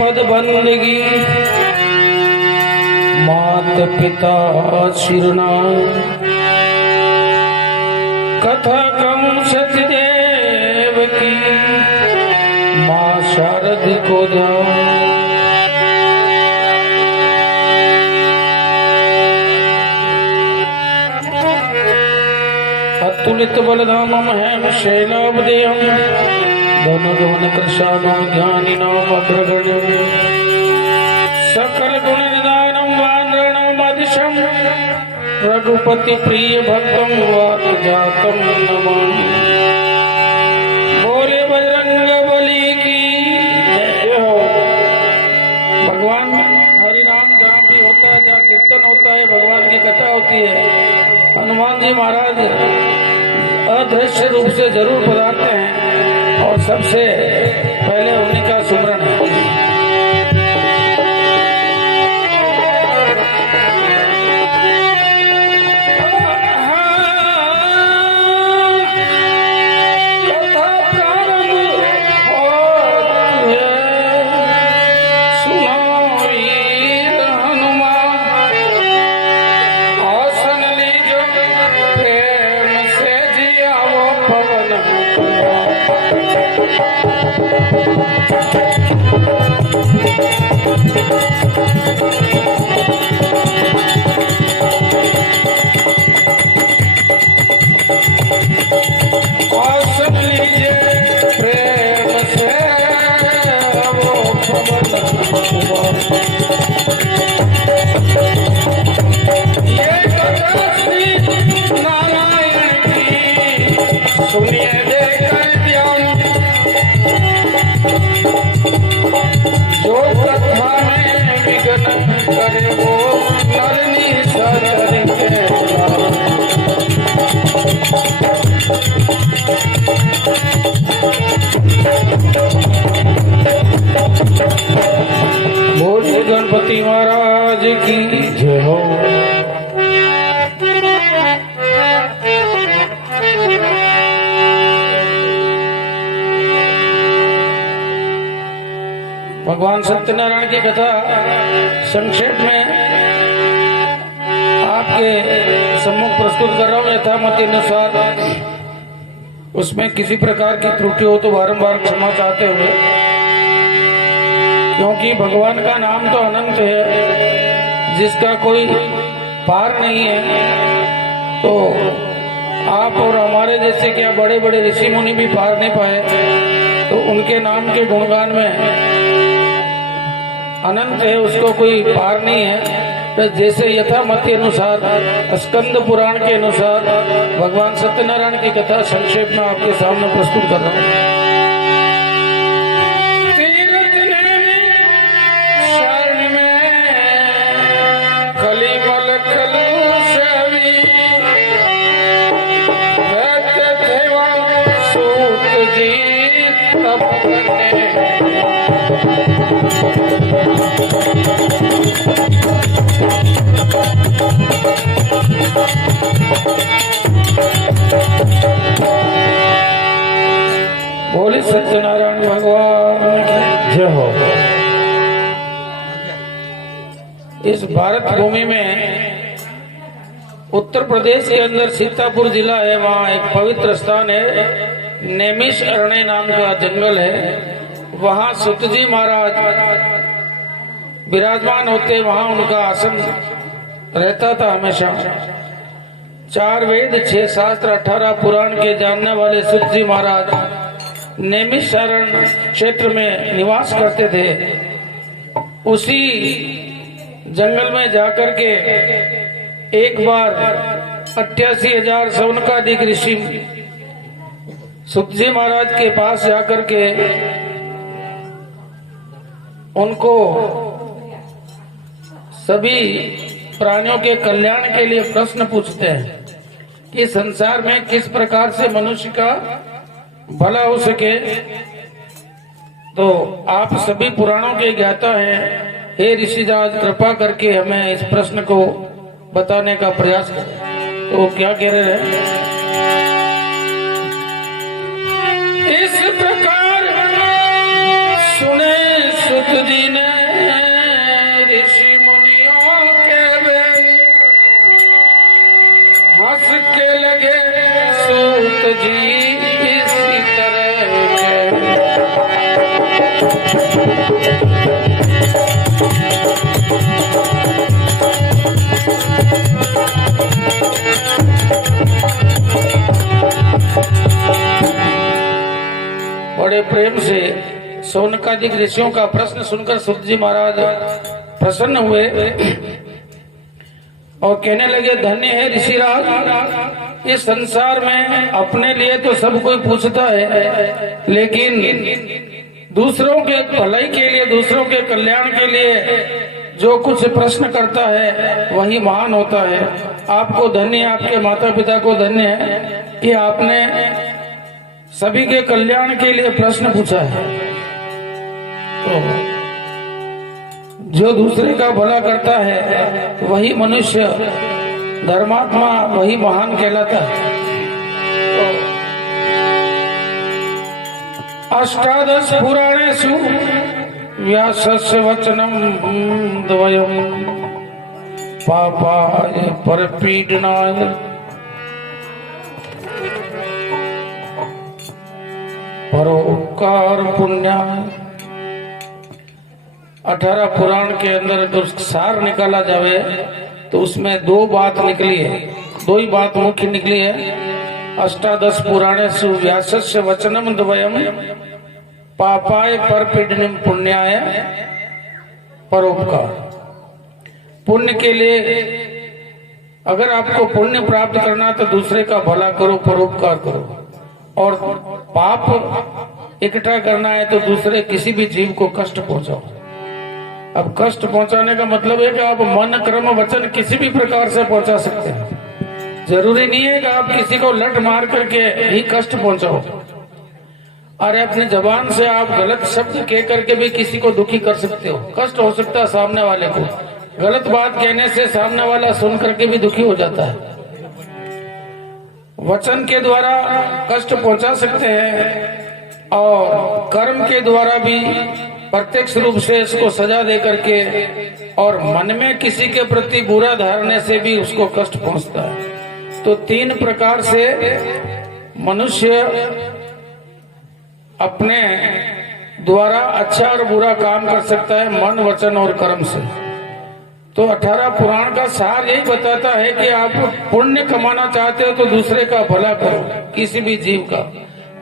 पद बंदगी मात पिता शिरनाम कथा कहूँ सचदेव की माँ शारद को ध्यान। अतुलित बलधामम हेम शैलावदेयम धनुगवन कृशानो ज्ञानिनाम अग्रगण्यम सकल गुण निदानम वानराणाम आदिशम रघुपति प्रिय भक्तम वात जातम नमामि। बोले बजरंग बली की जय हो। भगवान हरि नाम जहाँ भी होता है, जहाँ कीर्तन होता है, भगवान की कथा होती है, हनुमान जी महाराज अदृश्य रूप से जरूर पधारते हैं और सबसे पहले उन्हीं का सुमरन है। बोलिए गणपति महाराज की जय हो। भगवान सत्यनारायण की कथा संक्षेप में आपके सम्मुख प्रस्तुत कर रहा हूँ यथामति अनुसार। उसमें किसी प्रकार की त्रुटि हो तो बारंबार क्षमा चाहते हुए, क्योंकि भगवान का नाम तो अनंत है जिसका कोई पार नहीं है। तो आप और हमारे जैसे क्या बड़े बड़े ऋषि मुनि भी पार नहीं पाए, तो उनके नाम के गुणगान में अनंत है, उसको कोई पार नहीं है। तो जैसे यथामति अनुसार स्कंद पुराण के अनुसार भगवान सत्यनारायण की कथा संक्षेप में आपके सामने प्रस्तुत कर रहा हूँ। बोले सत्यनारायण भगवान की जय हो। इस भारत भूमि में उत्तर प्रदेश के अंदर सीतापुर जिला है, वहाँ एक पवित्र स्थान है, नेमिष अरण्य नाम का जंगल है। वहाँ सुतजी महाराज विराजमान होते, वहाँ उनका आसन रहता था हमेशा। 4 वेद 6 शास्त्र 18 पुराण के जानने वाले सुतजी महाराज नैमिषारण्य क्षेत्र में निवास करते थे। उसी जंगल में जाकर के एक बार 88,000 सौनकाधिक ऋषि सुतजी महाराज के पास जाकर के उनको सभी प्राणियों के कल्याण के लिए प्रश्न पूछते हैं कि संसार में किस प्रकार से मनुष्य का भला हो सके। तो आप सभी पुराणों के ज्ञाता हैं, हे ऋषिराज कृपा करके हमें इस प्रश्न को बताने का प्रयास करें। तो क्या कह रहे हैं? इस प्रकार सुने सुत सूत जी ने ऋषि मुनियों के वे हंस के लगे सूत जी इसी तरह के। बड़े प्रेम से शौनकादिक ऋषियों का प्रश्न सुनकर सूत जी महाराज प्रसन्न हुए और कहने लगे, धन्य है ऋषिराज, इस संसार में अपने लिए तो सब कोई पूछता है, लेकिन दूसरों के भलाई के लिए, दूसरों के कल्याण के लिए जो कुछ प्रश्न करता है वही महान होता है। आपको धन्य, आपके माता पिता को धन्य है कि आपने सभी के कल्याण के लिए प्रश्न पूछा है। तो जो दूसरे का भला करता है वही मनुष्य, धर्मात्मा, वही महान कहलाता है। तो अष्टादश पुराणेषु व्यासस्य वचनम द्वयम पापाय परपीडनाय परोपकार पुण्याय। 18 पुराण के अंदर जो सार निकाला जावे तो उसमें दो बात निकली है, दो ही बात मुख्य निकली है। अष्टादश पुराणेषु व्यासस्य वचनम द्वयम पापाय परपीडनम पुण्याय परोपकार। पुण्य के लिए, अगर आपको पुण्य प्राप्त करना तो दूसरे का भला करो, परोपकार करो। और पाप इकट्ठा करना है तो दूसरे किसी भी जीव को कष्ट पहुंचाओ। अब कष्ट पहुंचाने का मतलब है कि आप मन, कर्म, वचन किसी भी प्रकार से पहुंचा सकते हैं। जरूरी नहीं है कि आप किसी को लट मार करके ही कष्ट पहुंचाओ। अरे अपने जबान से आप गलत शब्द कह करके भी किसी को दुखी कर सकते हो। कष्ट हो सकता है सामने वाले को, गलत बात कहने से सामने वाला सुन करके भी दुखी हो जाता है। वचन के द्वारा कष्ट पहुंचा सकते हैं और कर्म के द्वारा भी प्रत्यक्ष रूप से इसको सजा दे करके, और मन में किसी के प्रति बुरा धारने से भी उसको कष्ट पहुंचता है। तो 3 प्रकार से मनुष्य अपने द्वारा अच्छा और बुरा काम कर सकता है, मन, वचन और कर्म से। तो 18 पुराण का सार यही बताता है कि आप पुण्य कमाना चाहते हो तो दूसरे का भला करो, किसी भी जीव का,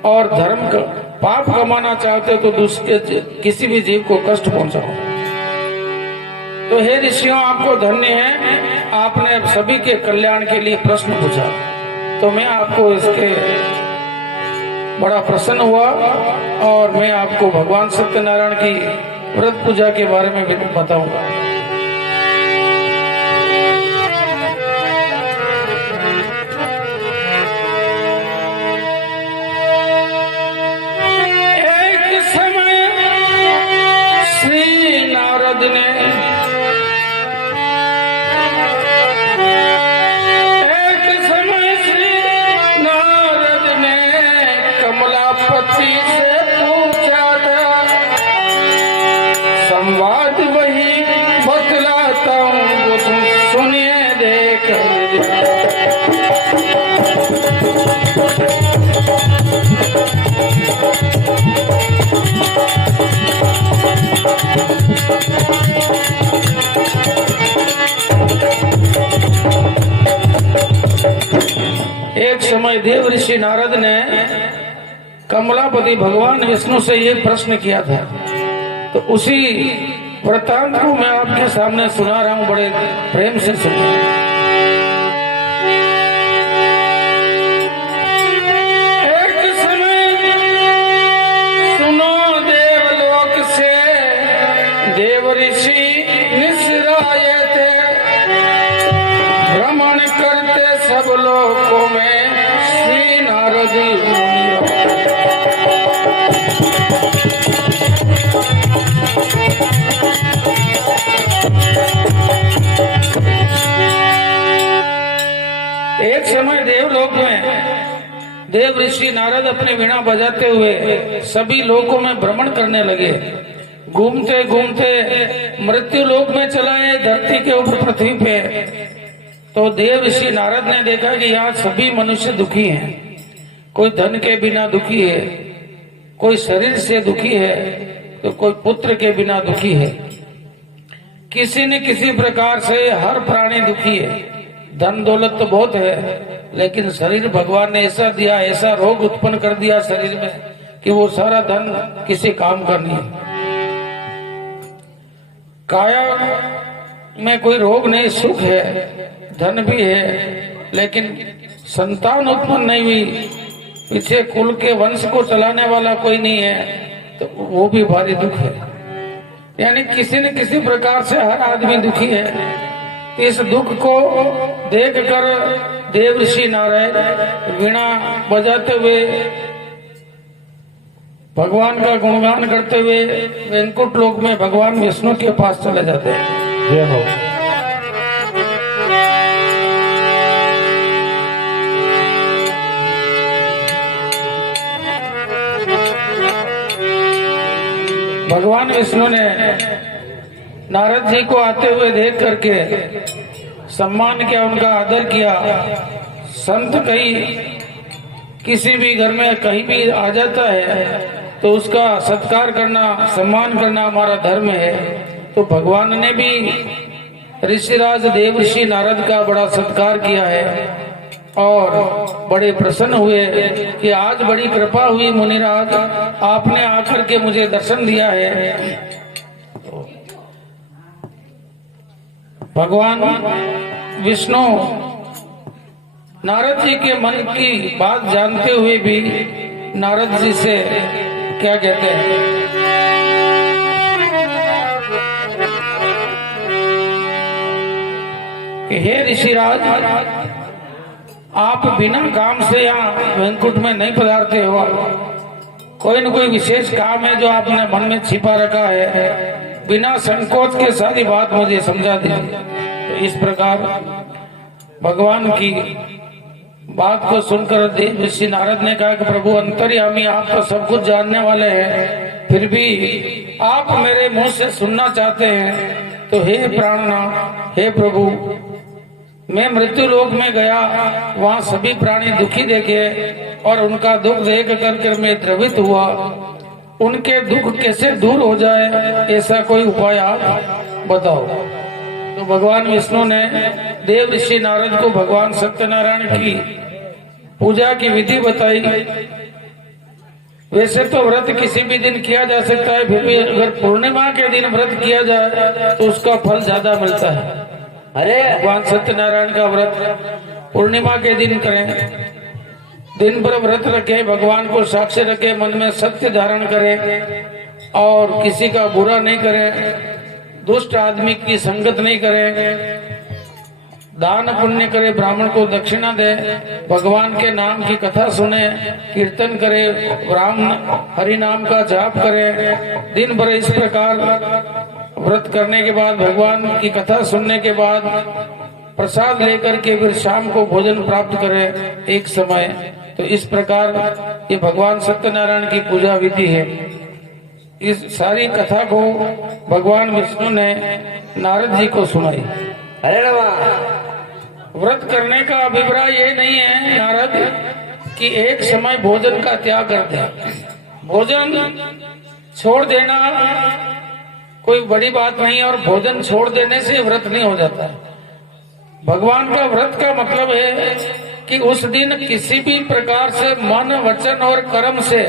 और धर्म का, पाप कमाना चाहते हो तो दूसरे किसी भी जीव को कष्ट पहुंचाओ। तो हे ऋषियों, आपको धन्य है, आपने सभी के कल्याण के लिए प्रश्न पूछा। तो मैं आपको इसके बड़ा प्रसन्न हुआ और मैं आपको भगवान सत्यनारायण की व्रत पूजा के बारे में बताऊंगा। संवाद वही बतलाता हूँ, वो तुम सुनिए देख। एक समय देव ऋषि नारद ने कमलापति भगवान विष्णु से ये प्रश्न किया था। तो उसी वृत्तांत को मैं आपके सामने सुना रहा हूं, बड़े प्रेम से सुनिए। एक समय सुनो देवलोक से देव ऋषि निसराए थे, भ्रमण करते सब लोकों में श्री नारद एक समय देवलोक में देव ऋषि नारद अपनी वीणा बजाते हुए सभी लोकों में भ्रमण करने लगे। घूमते घूमते मृत्यु लोक में चलाए धरती के ऊपर पृथ्वी पे, तो देव ऋषि नारद ने देखा कि यहाँ सभी मनुष्य दुखी हैं। कोई धन के बिना दुखी है, कोई शरीर से दुखी है, तो कोई पुत्र के बिना दुखी है। किसी न किसी प्रकार से हर प्राणी दुखी है। धन दौलत तो बहुत है, लेकिन शरीर भगवान ने ऐसा दिया, ऐसा रोग उत्पन्न कर दिया शरीर में कि वो सारा धन किसी काम का नहीं है। काया में कोई रोग नहीं, सुख है, धन भी है, लेकिन संतान उत्पन्न नहीं हुई, पीछे कुल के वंश को चलाने वाला कोई नहीं है, तो वो भी भारी दुख है। यानी किसी न किसी प्रकार से हर आदमी दुखी है। इस दुख को देखकर देव ऋषि नारायण वीणा बजाते हुए, भगवान का गुणगान करते हुए वैकुंठ लोक में भगवान विष्णु के पास चले जाते हैं। जय हो। भगवान विष्णु ने नारद जी को आते हुए देख करके सम्मान किया, उनका आदर किया। संत कहीं किसी भी घर में कहीं भी आ जाता है तो उसका सत्कार करना, सम्मान करना हमारा धर्म है। तो भगवान ने भी ऋषिराज देव ऋषि नारद का बड़ा सत्कार किया है और बड़े प्रसन्न हुए कि आज बड़ी कृपा हुई मुनिराज, आपने आकर के मुझे दर्शन दिया है। भगवान विष्णु नारद जी के मन की बात जानते हुए भी नारद जी से क्या कहते हैं, कि हे ऋषिराज, आप बिना काम से यहाँ वैकुंठ में नहीं पधारते हो। कोई न कोई विशेष काम है जो आपने मन में छिपा रखा है। बिना संकोच के सारी बात मुझे समझा दीजिए। तो इस प्रकार भगवान की बात को सुनकर देव ऋषि नारद ने कहा कि प्रभु अंतर्यामी, आप तो सब कुछ जानने वाले हैं, फिर भी आप मेरे मुंह से सुनना चाहते हैं। तो हे प्राणनाथ, हे प्रभु, मैं मृत्यु लोक में गया, वहाँ सभी प्राणी दुखी देखे और उनका दुख देख करके मैं द्रवित हुआ। उनके दुख कैसे दूर हो जाए, ऐसा कोई उपाय आप बताओ। तो भगवान विष्णु ने देव ऋषि नारद को भगवान सत्यनारायण की पूजा की विधि बताई। वैसे तो व्रत किसी भी दिन किया जा सकता है, फिर भी अगर पूर्णिमा के दिन व्रत किया जाए तो उसका फल ज्यादा मिलता है। अरे भगवान सत्यनारायण का व्रत पूर्णिमा के दिन करें, दिन भर व्रत रखे, भगवान को साक्षी रखे, मन में सत्य धारण करें और किसी का बुरा नहीं करें, दुष्ट आदमी की संगत नहीं करें, दान पुण्य करे, ब्राह्मण को दक्षिणा दे, भगवान के नाम की कथा सुने, कीर्तन करे, राम हरि नाम का जाप करे। दिन भर इस प्रकार व्रत करने के बाद, भगवान की कथा सुनने के बाद प्रसाद लेकर के फिर शाम को भोजन प्राप्त करे एक समय। तो इस प्रकार ये भगवान सत्यनारायण की पूजा विधि है। इस सारी कथा को भगवान विष्णु ने नारद जी को सुनाई। अरे व्रत करने का अभिप्राय ये नहीं है नारद कि एक समय भोजन का त्याग कर दे। भोजन छोड़ देना कोई बड़ी बात नहीं, और भोजन छोड़ देने से व्रत नहीं हो जाता। भगवान का व्रत का मतलब है कि उस दिन किसी भी प्रकार से मन, वचन और कर्म से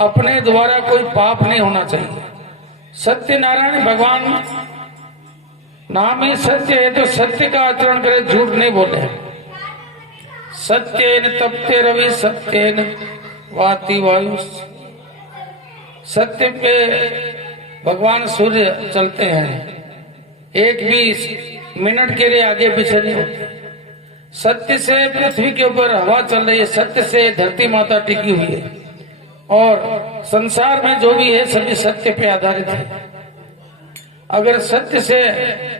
अपने द्वारा कोई पाप नहीं होना चाहिए। सत्यनारायण भगवान नाम ही सत्य है, तो सत्य का आचरण करे, झूठ नहीं बोले। सत्येन तप्ते रवि, सत्येन वाति वायु। सत्य पे भगवान सूर्य चलते हैं, एक भी मिनट के लिए आगे पीछे नहीं होते। सत्य से पृथ्वी के ऊपर हवा चल रही है, सत्य से धरती माता टिकी हुई है, और संसार में जो भी है सभी सत्य पे आधारित है। अगर सत्य से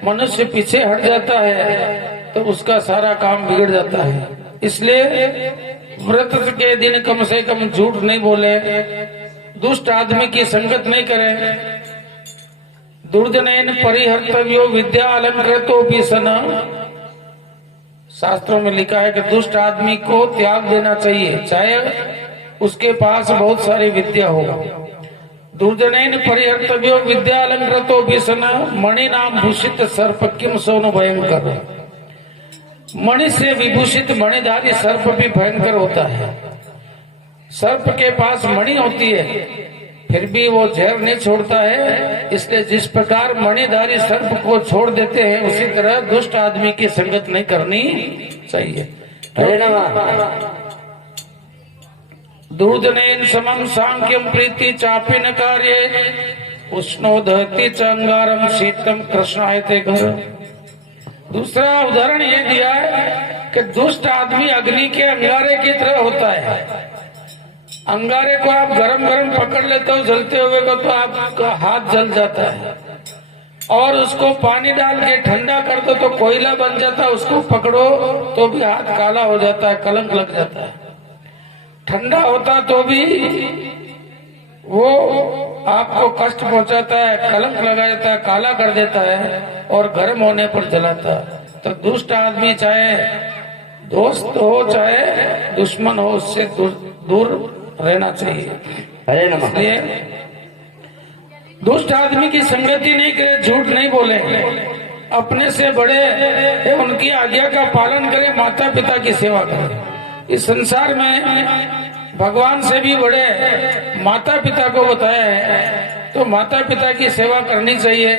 मनुष्य पीछे हट जाता है तो उसका सारा काम बिगड़ जाता है। इसलिए व्रत के दिन कम से कम झूठ नहीं बोले, दुष्ट आदमी की संगत नहीं करें, दुर्जनेन परिहर्तव्यो विद्या अलंकृतोपि सन। शास्त्रों में लिखा है कि दुष्ट आदमी को त्याग देना चाहिए, चाहे उसके पास बहुत सारी विद्या हो। दुर्जनेन परिहर्तव्यो विद्या अलंकृतोपि सन मणि नाम भूषित सर्प किम सोनु भयंकर। मणि से विभूषित मणिधारी सर्प भी भयंकर होता है। सर्प के पास मणि होती है फिर भी वो जहर नहीं छोड़ता है, इसलिए जिस प्रकार मणिधारी सर्प को छोड़ देते हैं उसी तरह दुष्ट आदमी की संगत नहीं करनी चाहिए। दुर्जनेन समम सांख्यम प्रीति चापी न कार्ये उष्णो दहती च अंगारम शीतम कृष्णायते घर। दूसरा उदाहरण ये दिया है कि दुष्ट आदमी अग्नि के अंगारे की तरह होता है। अंगारे को आप गरम गरम पकड़ लेते हो जलते हुए को तो आपका हाथ जल जाता है, और उसको पानी डाल के ठंडा कर दो तो कोयला बन जाता है, उसको पकड़ो तो भी हाथ काला हो जाता है, कलंक लग जाता है। ठंडा होता तो भी वो आपको कष्ट पहुंचाता है, कलंक लगा देता है, काला कर देता है, और गर्म होने पर जलाता है। तो दुष्ट आदमी चाहे दोस्त हो चाहे दुश्मन हो उससे दूर रहना चाहिए। हरे नमः। इसलिए दुष्ट आदमी की संगति नहीं करे, झूठ नहीं बोले, अपने से बड़े उनकी आज्ञा का पालन करे, माता पिता की सेवा करे। इस संसार में भगवान से भी बड़े माता पिता को बताया है, तो माता पिता की सेवा करनी चाहिए,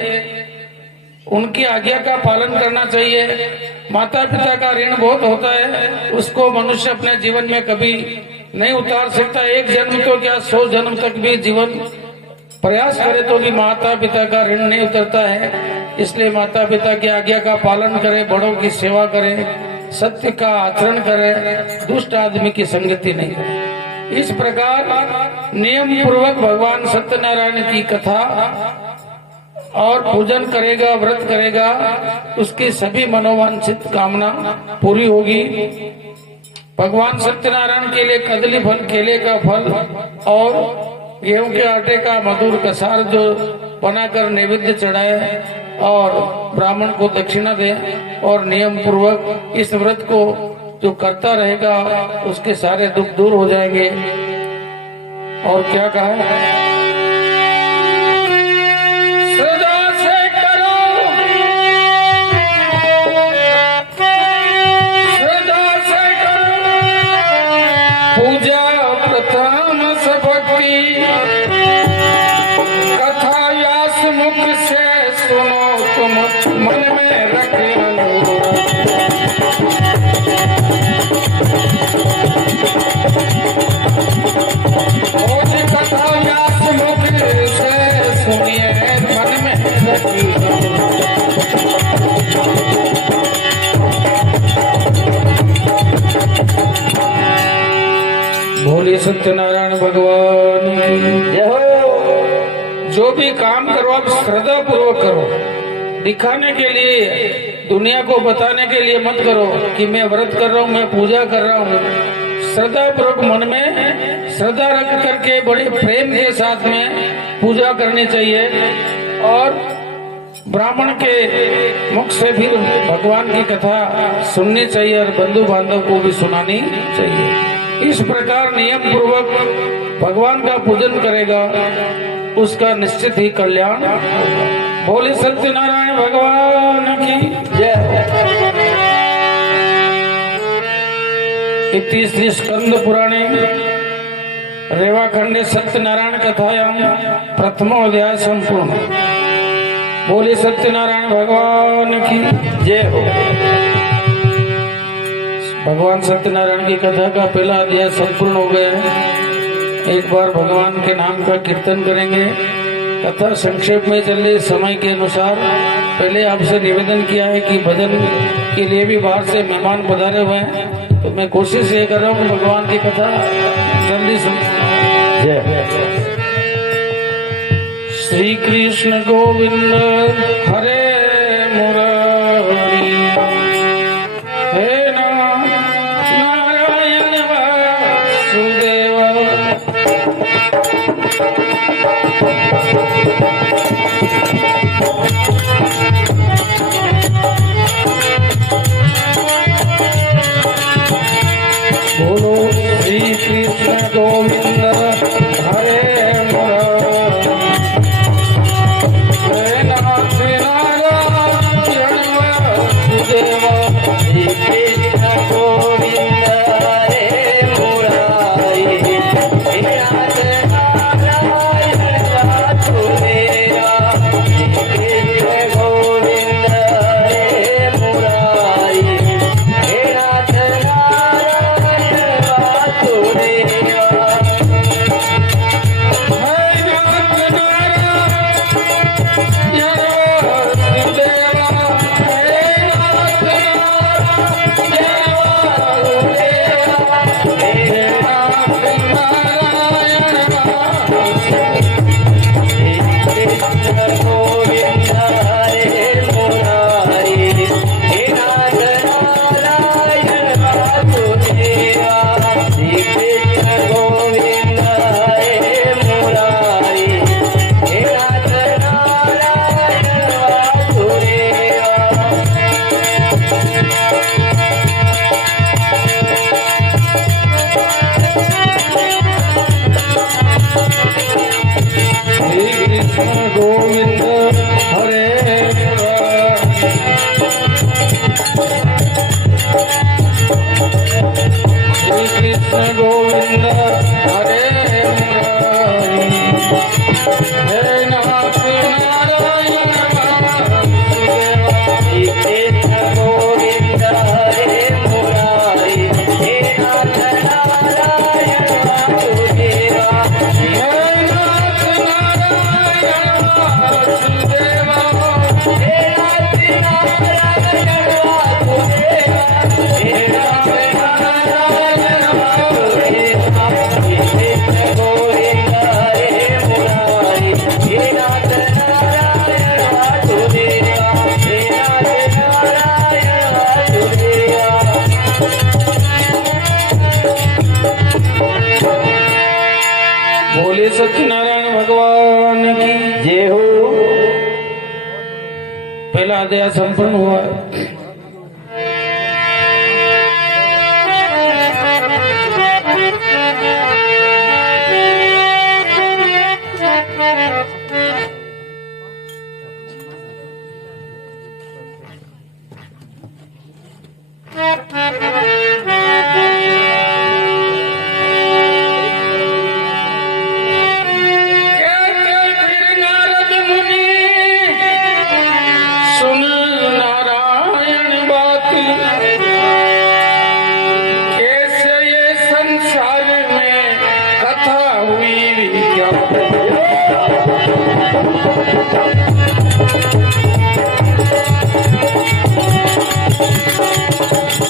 उनकी आज्ञा का पालन करना चाहिए। माता पिता का ऋण बहुत होता है, उसको मनुष्य अपने जीवन में कभी नहीं उतार सकता। एक जन्म तो क्या 100 जन्म तक भी जीवन प्रयास करे तो भी माता पिता का ऋण नहीं उतरता है। इसलिए माता पिता की आज्ञा का पालन करे, बड़ों की सेवा करे, सत्य का आचरण करे, दुष्ट आदमी की संगति नहीं करे। इस प्रकार नियम पूर्वक भगवान सत्यनारायण की कथा और पूजन करेगा, व्रत करेगा, उसकी सभी मनोवांछित कामना पूरी होगी। भगवान सत्यनारायण के लिए कदली फल, केले का फल और गेहूं के आटे का मधुर कसार जो बनाकर नैवेद्य चढ़ाए और ब्राह्मण को दक्षिणा दे, और नियम पूर्वक इस व्रत को जो करता रहेगा उसके सारे दुख दूर हो जाएंगे। और क्या कहा, पूजा प्रथम सबकी कथा व्यास मुख से सुनो तुम मन में रखे कथा व्यास मुख से सुनिए मन में रखी। भोले सत्यनारायण भगवान की जय हो। जो भी काम करो आप श्रद्धा पूर्वक करो, दिखाने के लिए, दुनिया को बताने के लिए मत करो कि मैं व्रत कर रहा हूँ, मैं पूजा कर रहा हूँ। श्रद्धा पूर्वक मन में श्रद्धा रख करके बड़े प्रेम के साथ में पूजा करनी चाहिए, और ब्राह्मण के मुख से भी भगवान की कथा सुननी चाहिए और बंधु बांधव को भी सुनानी चाहिए। इस प्रकार नियम पूर्वक भगवान का पूजन करेगा, उसका निश्चित ही कल्याण होगा। बोले सत्यनारायण भगवान की जय। इति श्री स्कंद पुराणे रेवाखंडे सत्यनारायण कथायां प्रथमो अध्याय संपूर्ण। बोले सत्यनारायण भगवान की जय हो। भगवान सत्यनारायण की कथा का पहला अध्याय संपूर्ण हो गया है। एक बार भगवान के नाम का कीर्तन करेंगे। कथा संक्षेप में चल रही समय के अनुसार। पहले आपसे निवेदन किया है कि भजन के लिए भी बाहर से मेहमान पधारे हुए हैं, तो मैं कोशिश ये कर रहा हूँ भगवान की कथा जल्दी जय। श्री कृष्ण गोविंद हरे मुरारी, हे नारायण वासुदेव। बोलो श्री कृष्ण गोविंद हरे मुरारी। जय नाथ नारायण वासुदेवा। श्री कृष्ण गोविंद हरे मुरारी। हे नाथ नारायण वासुदेवा। श्री कृष्ण गोविंद हरे मुरारी। हे नाथ नारायण वासुदेवा। गोविंद हरे श्री कृष्ण गोविंद हरे मुरारी। हे नाथ नारायण वासुदेवा। श्री कृष्ण गोविंद हरे मुरारी। हे नाथ नारायण वासुदेवा। हे नाथ नारायण वासुदेवा। हे नाथ नारायण वासुदेवा। हे नाथ नारायण वासुदेवा। श्री कृष्ण गोविंद हरे मुरारी। हे नाथ नारायण वासुदेवा। हे नाथ नारायण वासुदेवा। बोले सत्यनारायण भगवान की जय हो। पहला अध्याय संपन्न हुआ है। नारद मुनि सुन नारायण बात। कैसे ये संसार में कथा हुई क्या।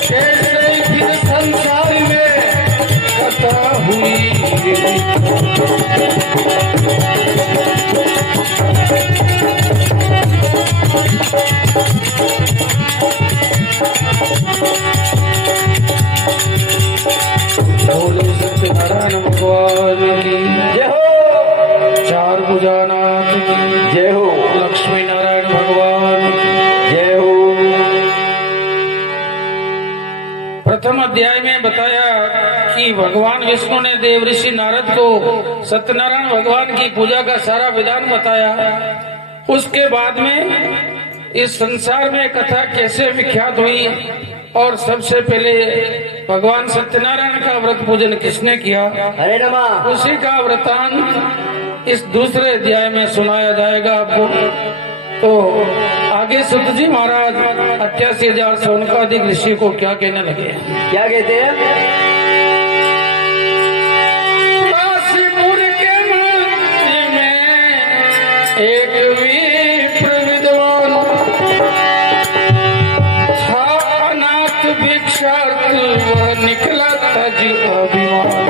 कैसे फिर संसार में कथा हुई। बोलो सत्यनारायण भगवान की जय हो। चार भुजानाथ की जय हो। लक्ष्मी नारायण भगवान की जय हो। प्रथम अध्याय में बताया कि भगवान विष्णु ने देव ऋषि नारद को सत्यनारायण भगवान की पूजा का सारा विधान बताया। उसके बाद में इस संसार में कथा कैसे विख्यात हुई और सबसे पहले भगवान सत्यनारायण का व्रत पूजन किसने किया, हरे नमः। उसी का वृतांत इस दूसरे अध्याय में सुनाया जाएगा आपको। तो आगे सुत जी महाराज 88,000 सोनकाधिक ऋषि को क्या कहने लगे। क्या कहते हैं। काशीपुर के मध्य में एक विप्र विद्वान था, अनाथ भिक्षार्थ वह निकला था जी अभिमान।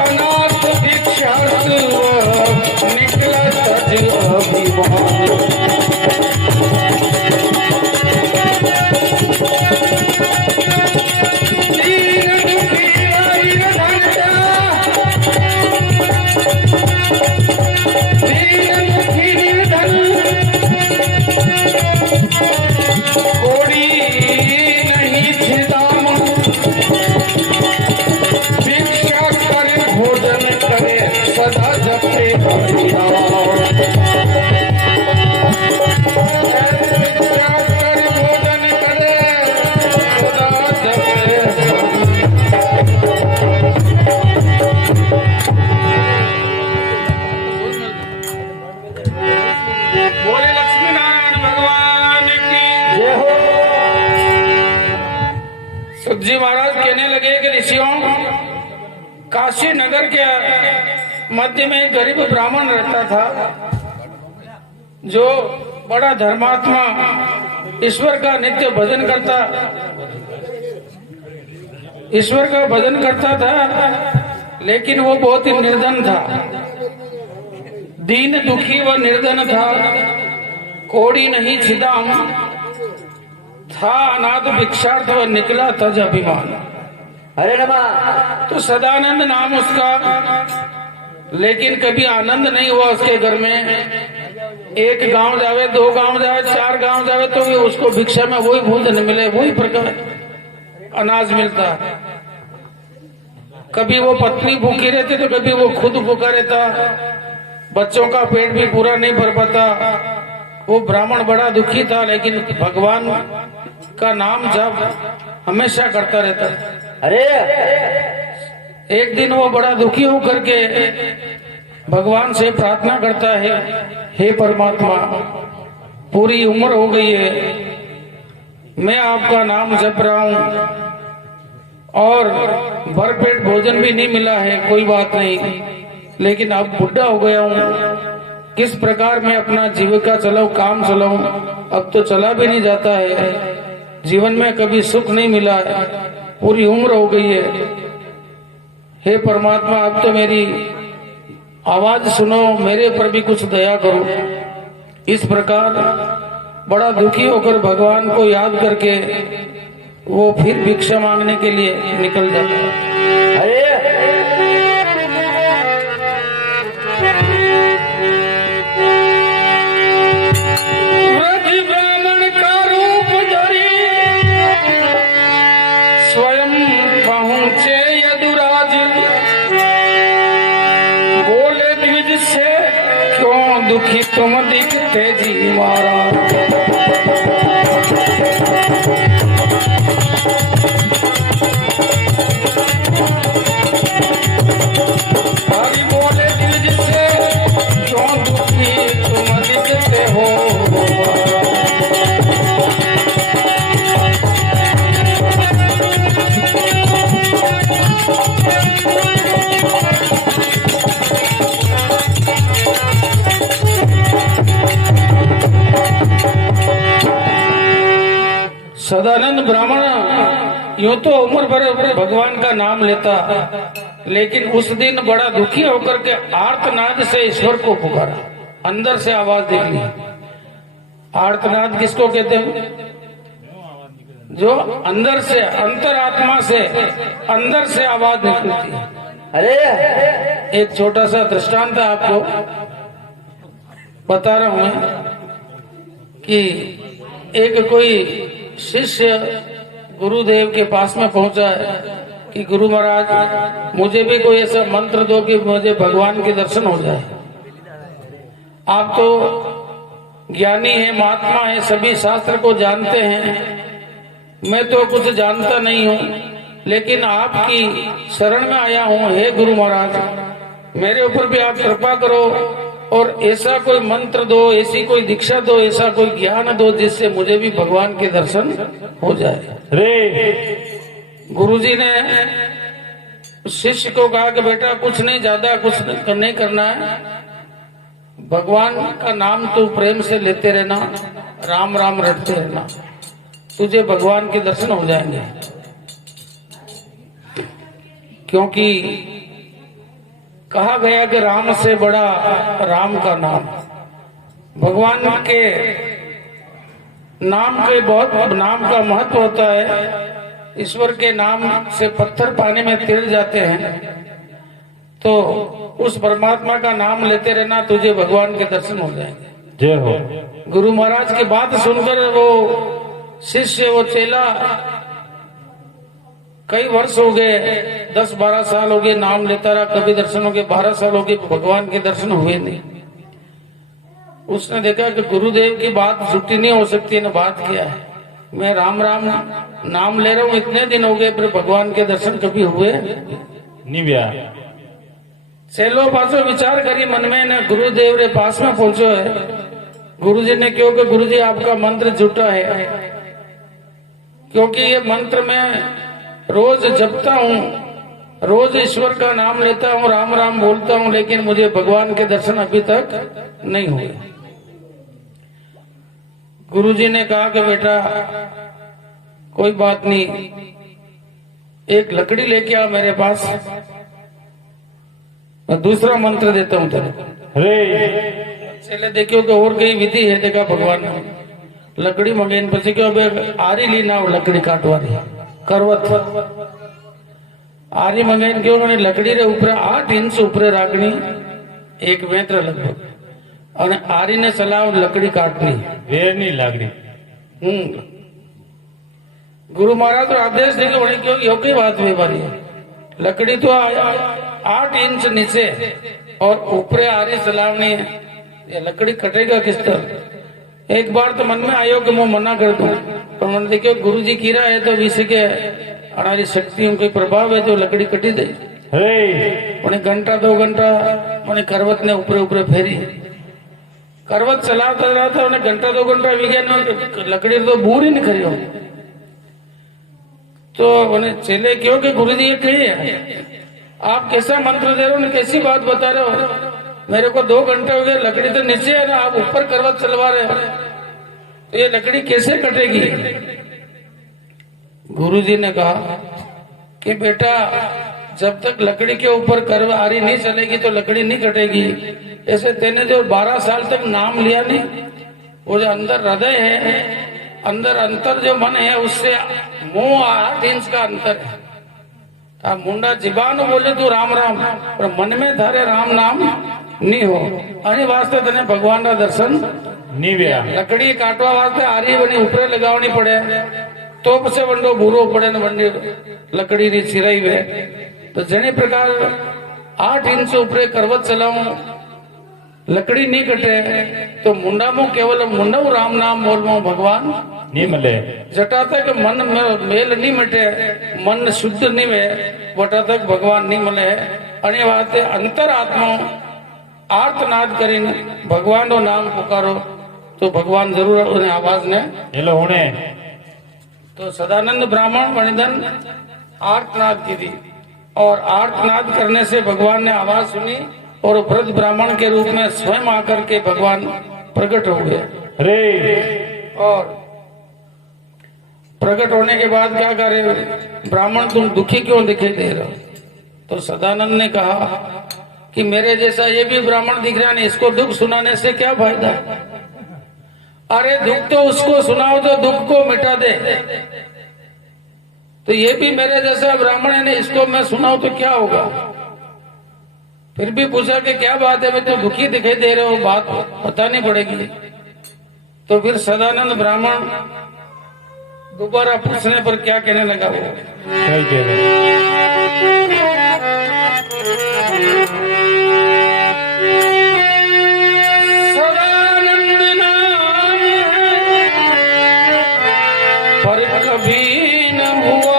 अनाथ भिक्षार्थ वह निकला था जी अभिमान। दीन दुखी बोले लक्ष्मी नारायण भगवान की। जय हो। सुत जी महाराज कहने लगे कि ऋषियों, काशी नगर के मध्य में एक गरीब ब्राह्मण रहता था जो बड़ा धर्मात्मा, ईश्वर का नित्य भजन करता, ईश्वर का भजन करता था, लेकिन वो बहुत ही निर्धन था, दीन दुखी व निर्धन था, कोड़ी नहीं छिदाम था, अनाथ भिक्षार्थ व निकला तज अभिमान। हरे नमा। तो सदानंद नाम उसका, लेकिन कभी आनंद नहीं हुआ उसके घर में। एक गांव जावे, 2 गांव जावे, 4 गांव जावे तो भी उसको भिक्षा में वही भोजन मिले, वही प्रकार अनाज मिलता। कभी वो पत्नी भूखी रहती तो कभी वो खुद भूखा रहता, बच्चों का पेट भी पूरा नहीं भर पाता। वो ब्राह्मण बड़ा दुखी था, लेकिन भगवान का नाम जप हमेशा करता रहता। अरे एक दिन वो बड़ा दुखी होकर के भगवान से प्रार्थना करता है, हे परमात्मा, पूरी उम्र हो गई है, मैं आपका नाम जप रहा हूं और भरपेट भोजन भी नहीं मिला है, कोई बात नहीं, लेकिन अब बुढ़ा हो गया हूं, किस प्रकार मैं अपना जीविका चलाऊं, काम चलाऊं, अब तो चला भी नहीं जाता है, जीवन में कभी सुख नहीं मिला है, पूरी उम्र हो गई है, हे परमात्मा अब तो मेरी आवाज सुनो, मेरे पर भी कुछ दया करो। इस प्रकार बड़ा दुखी होकर भगवान को याद करके वो फिर भिक्षा मांगने के लिए निकल जाता है। अरे व्रज ब्राह्मण का रूप धरी स्वयं पहुंचे यदुराज, बोले द्विज से क्यों दुखी तुम दिखते जी महाराज। हरि बोले द्विज से क्यों दुखी तुम दिखते हो। सदानंद ब्राह्मण यूं तो उम्र भर भगवान का नाम लेता, लेकिन उस दिन बड़ा दुखी होकर के आर्तनाद से ईश्वर को पुकारा, अंदर से आवाज निकली। आर्तनाद किसको कहते हैं? जो अंदर से, अंतरात्मा से, अंदर से आवाज निकलती है। अरे एक छोटा सा दृष्टांत आपको बता रहा हूं मैं कि एक कोई शिष्य गुरुदेव के पास में पहुंचा है कि गुरु महाराज मुझे भी कोई ऐसा मंत्र दो कि मुझे भगवान के दर्शन हो जाए। आप तो ज्ञानी है, महात्मा है, सभी शास्त्र को जानते हैं, मैं तो कुछ जानता नहीं हूँ, लेकिन आपकी शरण में आया हूँ, हे गुरु महाराज मेरे ऊपर भी आप कृपा करो और ऐसा कोई मंत्र दो, ऐसी कोई दीक्षा दो, ऐसा कोई ज्ञान दो जिससे मुझे भी भगवान के दर्शन हो जाए। रे गुरुजी ने शिष्य को कहा कि बेटा कुछ नहीं, ज्यादा कुछ नहीं करना है, भगवान का नाम तू प्रेम से लेते रहना, राम राम रटते रहना, तुझे भगवान के दर्शन हो जाएंगे। क्योंकि कहा गया कि राम से बड़ा राम का नाम, भगवान के नाम के बहुत नाम का महत्व होता है। ईश्वर के नाम से पत्थर पानी में तिल जाते हैं, तो उस परमात्मा का नाम लेते रहना, तुझे भगवान के दर्शन हो जाएंगे। जय हो। गुरु महाराज की बात सुनकर वो शिष्य, वो चेला, कई वर्ष हो गए, 10-12 साल हो गए, नाम लेता रहा, कभी दर्शन हो गए, 12 साल हो गए, भगवान के दर्शन हुए नहीं। उसने देखा कि गुरुदेव की बात झूठी नहीं हो सकती, ने बात किया है, मैं राम राम नाम ले रहा हूँ, इतने दिन हो गए, पर भगवान के दर्शन कभी हुए नहीं भैया। सेलो पासो विचार करी मन में, न गुरुदेव रे पास में पहुंचो है, गुरुजी ने क्यों कि गुरुजी आपका मंत्र झूठा है, क्योंकि ये मंत्र मैं रोज जपता हूँ, रोज ईश्वर का नाम लेता हूँ, राम राम बोलता हूँ, लेकिन मुझे भगवान के दर्शन अभी तक नहीं हुए। गुरुजी ने कहा कि बेटा कोई बात नहीं, एक लकड़ी लेके आ मेरे पास, मैं दूसरा मंत्र देता हूं तेरे को। अरे चले देखियो कि और कई विधि है, देखा भगवान ने लकड़ी मंगे પછી કે હવે આરી લીને આવ લકડી કાટવાની કરવત આરી મંગાઈને કેવું મને લકડી રે ઉપર 8 ઇંચ ઉપર રાખણી 1 મેટર લગભગ અને આરીને ચલાવ લકડી કાટની વેરની લાગણી। गुरु महाराज तो आदेश देंगे वही क्यों योग्य बात हुई वाली है। लकड़ी तो 8 इंच नीचे और ऊपर आरी चलावनी है, ये लकड़ी कटेगा किस तरह। एक बार तो मन में आयो कि मैं मना कर दूं, पर मैंने देखियो गुरु जी कीरा है तो इसी के हमारी शक्तियों के प्रभाव है तो लकड़ी कटी दे। मैंने घंटा 2 घंटा मैंने करवत ने ऊपर ऊपर फेरी, करवत चलाता रहा था, उन्हें घंटा 2 घंटा विज्ञान लकड़ी तो बूढ़ ही नहीं करी हो। तो उन्हें चेले क्यों कि गुरु जी ये कही है, आप कैसा मंत्र दे रहे हो, कैसी बात बता रहे हो, मेरे को 2 घंटे हो गए, लकड़ी तो नीचे है ना, आप ऊपर करवत चलवा रहे हो, तो ये लकड़ी कैसे कटेगी। गुरु जी ने कहा कि बेटा जब तक लकड़ी के ऊपर करवारी नहीं चलेगी तो लकड़ी नहीं कटेगी। ऐसे तेने जो 12 साल तक नाम लिया नहीं, वो जो अंदर हृदय है, अंदर अंतर जो मन है, उससे मुंह 8 इंच का अंतर है। आप मुंडा जीबान बोले तो राम राम, पर मन में थारे राम नाम नहीं हो, अने वास्ते तने भगवान का दर्शन नहीं व्या। लकड़ी काटवा वास्ते आरी बनी ऊपर लगावनी पड़े, तो पछे वंडो भूरो पड़े ने वंडी लकड़ी री चिराई वे। तो जने प्रकार 8 इंच ऊपर करवत चलाऊं, लकड़ी नहीं कटे, तो मुंडा में केवल मुंडा राम नाम बोल भगवान नहीं मिले। जटा तक मन में मेल नहीं मिटे, मन शुद्ध नहीं वे, वटा तक भगवान नहीं मिले। अने वाते अंतर आत्मा आर्तनाद करीने भगवान नो नाम पुकारो तो भगवान जरूर उन्हें आवाज ने हेलो होने। तो सदानंद ब्राह्मण मणिधन आर्तनाद की थी, और आर्तनाद करने से भगवान ने आवाज सुनी और वृद्ध ब्राह्मण के रूप में स्वयं आकर के भगवान प्रकट हो गए। अरे और प्रकट होने के बाद क्या करे, ब्राह्मण तुम दुखी क्यों दिखाई दे रहे हो। तो सदानंद ने कहा कि मेरे जैसा ये भी ब्राह्मण दिख रहा नहीं, इसको दुख सुनाने से क्या फायदा। अरे दुख तो उसको सुनाओ जो दुख को मिटा दे, तो ये भी मेरे जैसा ब्राह्मण है, इसको मैं सुनाऊं तो क्या होगा। फिर भी पूछा कि क्या बात है, मैं तो दुखी दिखाई दे रहे हो, बात बतानी पड़ेगी। तो फिर सदानंद ब्राह्मण दोबारा पूछने पर क्या कहने लगा वो, क्या कह रहे? सदानंद नाम है पर कभी न हुआ,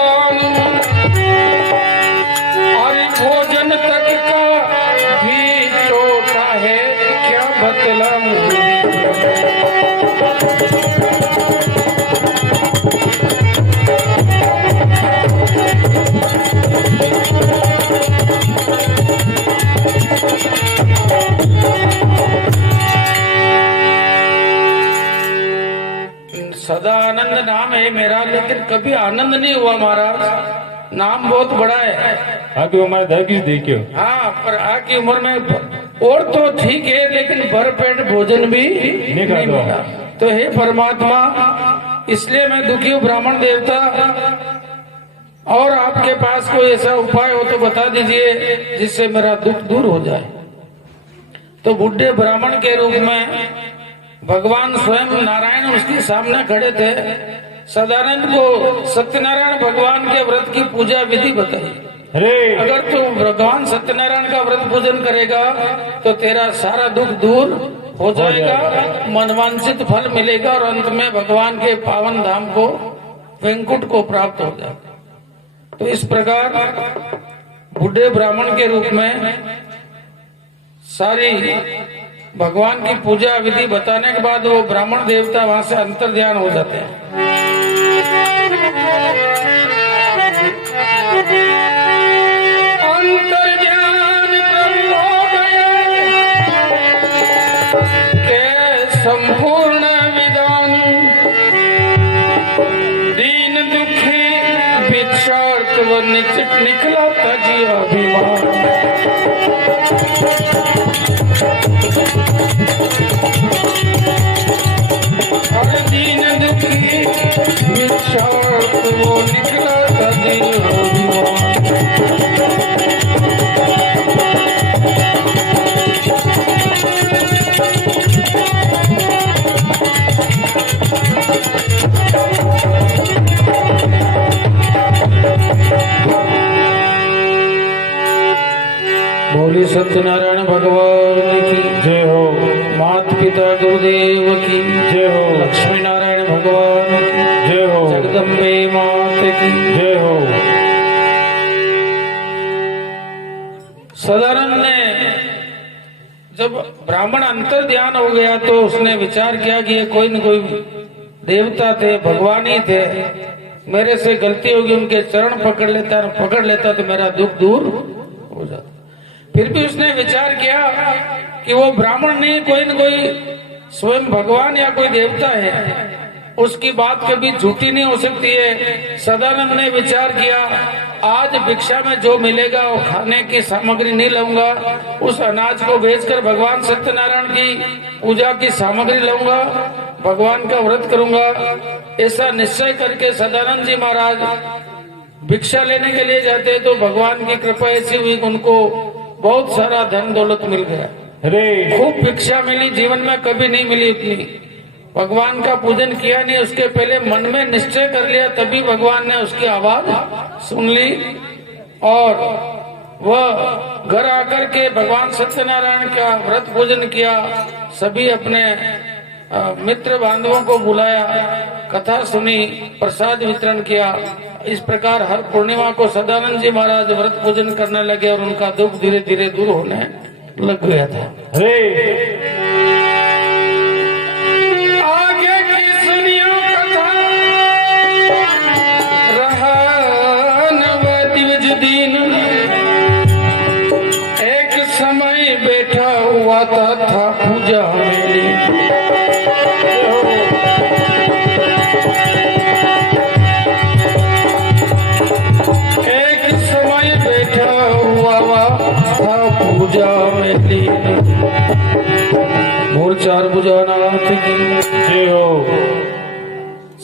और भोजन तक का भी टोटा है, क्या बतलाऊं। सदानंद नाम है मेरा, लेकिन कभी आनंद नहीं हुआ महाराज। नाम बहुत बड़ा है, आगे हमारे दर की देखियो। हाँ, पर आकी उम्र में और तो ठीक है, लेकिन भरपेट भोजन भी नहीं मिला। तो हे परमात्मा, इसलिए मैं दुखी हूँ ब्राह्मण देवता, और आपके पास कोई ऐसा उपाय हो तो बता दीजिए जिससे मेरा दुख दूर हो जाए। तो बुढ़े ब्राह्मण के रूप में भगवान स्वयं नारायण उसके सामने खड़े थे। सदानंद को सत्यनारायण भगवान के व्रत की पूजा विधि बताई। अरे अगर तू भगवान सत्यनारायण का व्रत पूजन करेगा तो तेरा सारा दुख दूर हो जाएगा, मनवांछित फल मिलेगा, और अंत में भगवान के पावन धाम को, वैकुंठ को प्राप्त हो जाएगा। तो इस प्रकार बुढ़े ब्राह्मण के रूप में सारी भगवान की पूजा विधि बताने के बाद वो ब्राह्मण देवता वहां से अंतर ध्यान हो जाते हैं। अंतर ध्यान ब्रह्म हो गया के संपूर्ण विधान, दीन दुखी भिक्षार्थ व निकला तजी अभिमान। हर दीन दुखी भिक्षार्थ वो निकला तजी अभिमान। बोली सत्यनारायण भगवान की जय हो, मात पिता गुरुदेव की जय हो, लक्ष्मी नारायण भगवान की जय हो, जगदम्बे मात की जय हो। सदानंद ने जब ब्राह्मण अंतर ध्यान हो गया तो उसने विचार किया कि ये कोई न कोई देवता थे, भगवान ही थे, मेरे से गलती होगी, उनके चरण पकड़ लेता तो मेरा दुख दूर हो जाता। फिर भी उसने विचार किया कि वो ब्राह्मण नहीं, कोई न कोई स्वयं भगवान या कोई देवता है, उसकी बात कभी झूठी नहीं हो सकती है। सदानंद ने विचार किया, आज भिक्षा में जो मिलेगा वो खाने की सामग्री नहीं लाऊंगा, उस अनाज को बेचकर भगवान सत्यनारायण की पूजा की सामग्री लाऊंगा, भगवान का व्रत करूंगा। ऐसा निश्चय करके सदानंद जी महाराज भिक्षा लेने के लिए जाते तो भगवान की कृपा ऐसी हुई, उनको बहुत सारा धन दौलत मिल गया। अरे खूब भिक्षा मिली, जीवन में कभी नहीं मिली इतनी। भगवान का पूजन किया नहीं, उसके पहले मन में निश्चय कर लिया, तभी भगवान ने उसकी आवाज सुन ली और वह घर आकर के भगवान सत्यनारायण का व्रत पूजन किया। सभी अपने मित्र बांधवों को बुलाया, कथा सुनी, प्रसाद वितरण किया। इस प्रकार हर पूर्णिमा को सदानंद जी महाराज व्रत पूजन करने लगे और उनका दुख धीरे धीरे दूर होने लग गया था। अरे आगे की सुनियो कथा, रहा नव दिवज दिन, एक समय बैठा हुआ था पूजा में लीन। पूजा में लीन, बोल चार भुजानाथ की जय हो।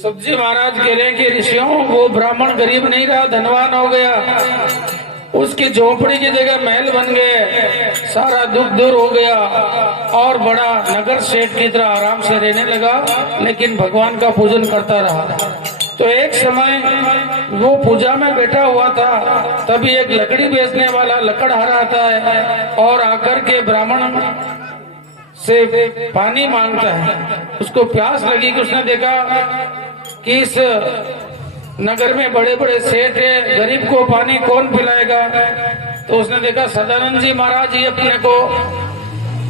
सब्जी महाराज कह रहे हैं कि ऋषियों, वो ब्राह्मण गरीब नहीं रहा, धनवान हो गया, उसकी झोपड़ी की जगह महल बन गए, सारा दुख दूर हो गया और बड़ा नगर सेठ की तरह आराम से रहने लगा, लेकिन भगवान का पूजन करता रहा। तो एक समय वो पूजा में बैठा हुआ था, तभी एक लकड़ी बेचने वाला लकड़हारा आता है और आकर के ब्राह्मण से पानी मांगता है। उसको प्यास लगी कि उसने देखा कि इस नगर में बड़े बड़े सेठ है, गरीब को पानी कौन पिलाएगा। तो उसने देखा सदानंद जी महाराज ही अपने को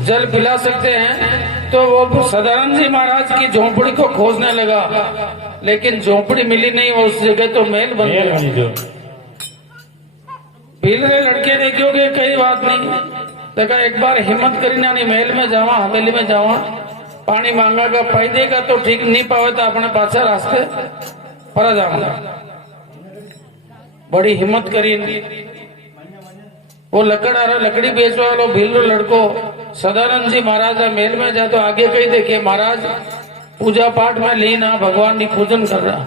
जल पिला सकते हैं, तो वो सदानंद जी महाराज की झोंपड़ी को खोजने लगा, लेकिन झोंपड़ी मिली नहीं, वो उस जगह तो महल बन गया। भील रहे लड़के देखोगे, कई बात नहीं, देखा एक बार हिम्मत करी ना, नहीं महल में जावा, हवेली में जावा, पानी मांगा पाई देगा तो ठीक, नहीं पावे तो अपने पाछा रास्ते पर जाऊंगा। बड़ी हिम्मत करी, वो लकड़ी बेचवा वालो भील लड़को सदानंद जी महाराज महल में जा तो आगे कही देखिए महाराज पूजा पाठ में लीना, भगवान की पूजन कर रहा।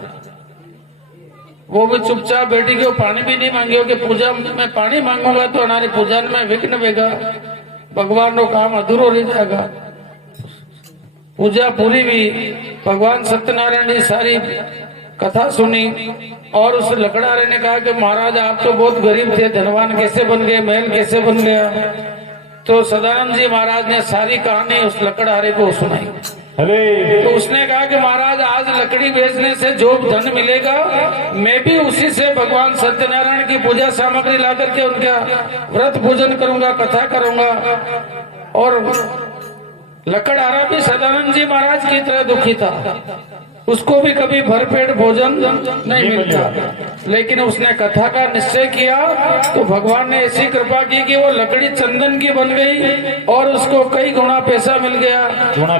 वो भी चुपचाप बैठी के पानी भी नहीं मांगे, कि पूजा में पानी मांगूंगा तो हमारे पूजन में विघ्न बेगा, भगवान को काम अधूरो रह जाएगा। पूजा पूरी भी, भगवान सत्यनारायण जी सारी कथा सुनी और उस लकड़हारे ने कहा कि महाराज आप तो बहुत गरीब थे, धनवान कैसे बन गए, महल कैसे बन गया। तो सदानंद जी महाराज ने सारी कहानी उस लकड़हारे को सुनाई। अरे तो उसने कहा कि महाराज आज लकड़ी बेचने से जो धन मिलेगा, मैं भी उसी से भगवान सत्यनारायण की पूजा सामग्री ला करके उनका व्रत पूजन करूंगा, कथा करूंगा और लकड़हारा भी सदानंद जी महाराज की तरह दुखी था। उसको भी कभी भरपेट भोजन नहीं मिलता, लेकिन उसने कथा का निश्चय किया तो भगवान ने ऐसी कृपा की कि वो लकड़ी चंदन की बन गई और उसको कई गुना पैसा मिल गया।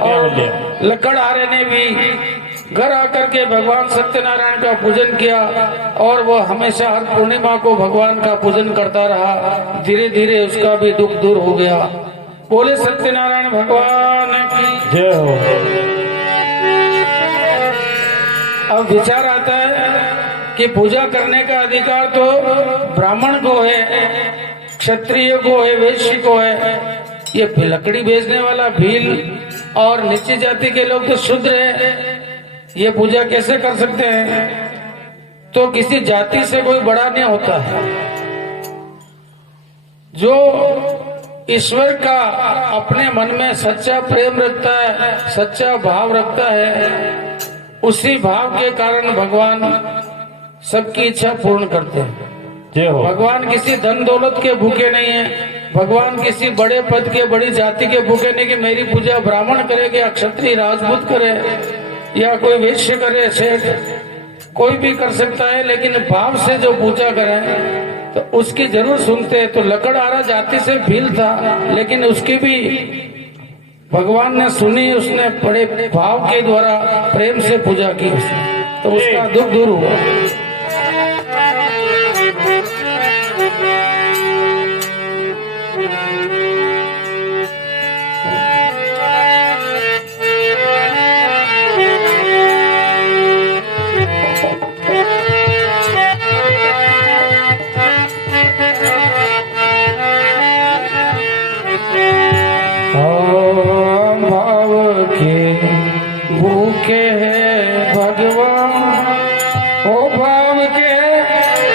और लकड़हारे ने भी घर आकर के भगवान सत्यनारायण का पूजन किया और वो हमेशा हर पूर्णिमा को भगवान का पूजन करता रहा। धीरे धीरे उसका भी दुख दूर हो गया। बोले सत्यनारायण भगवान की जय हो। अब विचार आता है कि पूजा करने का अधिकार तो ब्राह्मण को है, क्षत्रिय को है, वैश्य को है। ये लकड़ी बेचने वाला भील और नीची जाति के लोग तो शूद्र है, ये पूजा कैसे कर सकते हैं? तो किसी जाति से कोई बड़ा नहीं होता है। जो ईश्वर का अपने मन में सच्चा प्रेम रखता है, सच्चा भाव रखता है, उसी भाव के कारण भगवान सबकी इच्छा पूर्ण करते हैं। जय हो। भगवान किसी धन दौलत के भूखे नहीं है, भगवान किसी बड़े पद के, बड़ी जाति के भूखे नहीं कि मेरी पूजा ब्राह्मण करे या क्षत्रिय राजपूत करे या कोई वैश्य करे, सेठ, कोई भी कर सकता है। लेकिन भाव से जो पूजा करे तो उसकी जरूर सुनते हैं। तो लकड़हारा जाति से भील था, लेकिन उसकी भी भगवान ने सुनी, उसने बड़े भाव के द्वारा प्रेम से पूजा की, तो उसका दुख दूर हुआ। भूखे है भगवान, ओ भाव के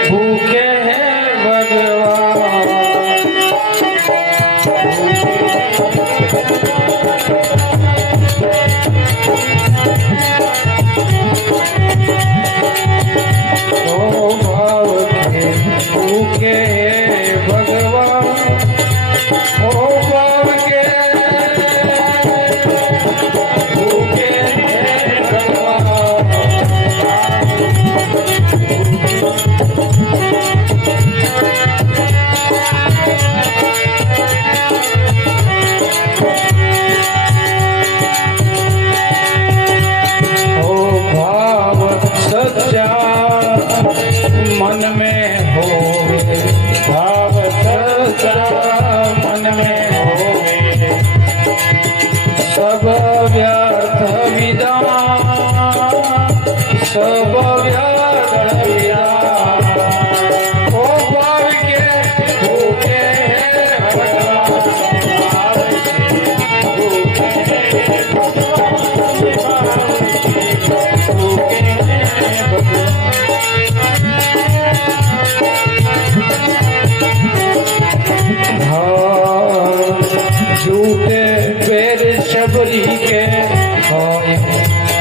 भूखे है भगवान। ओ भाव के भूखे है भगवान, ओ भाव के मन में हो, भाव सच्चा मन में हो, सब व्यर्थ विदान, सब व्यर्थ विदान। ओ भाव के भूखे हैं भगवान, झूठे पैर शबरी के खाए,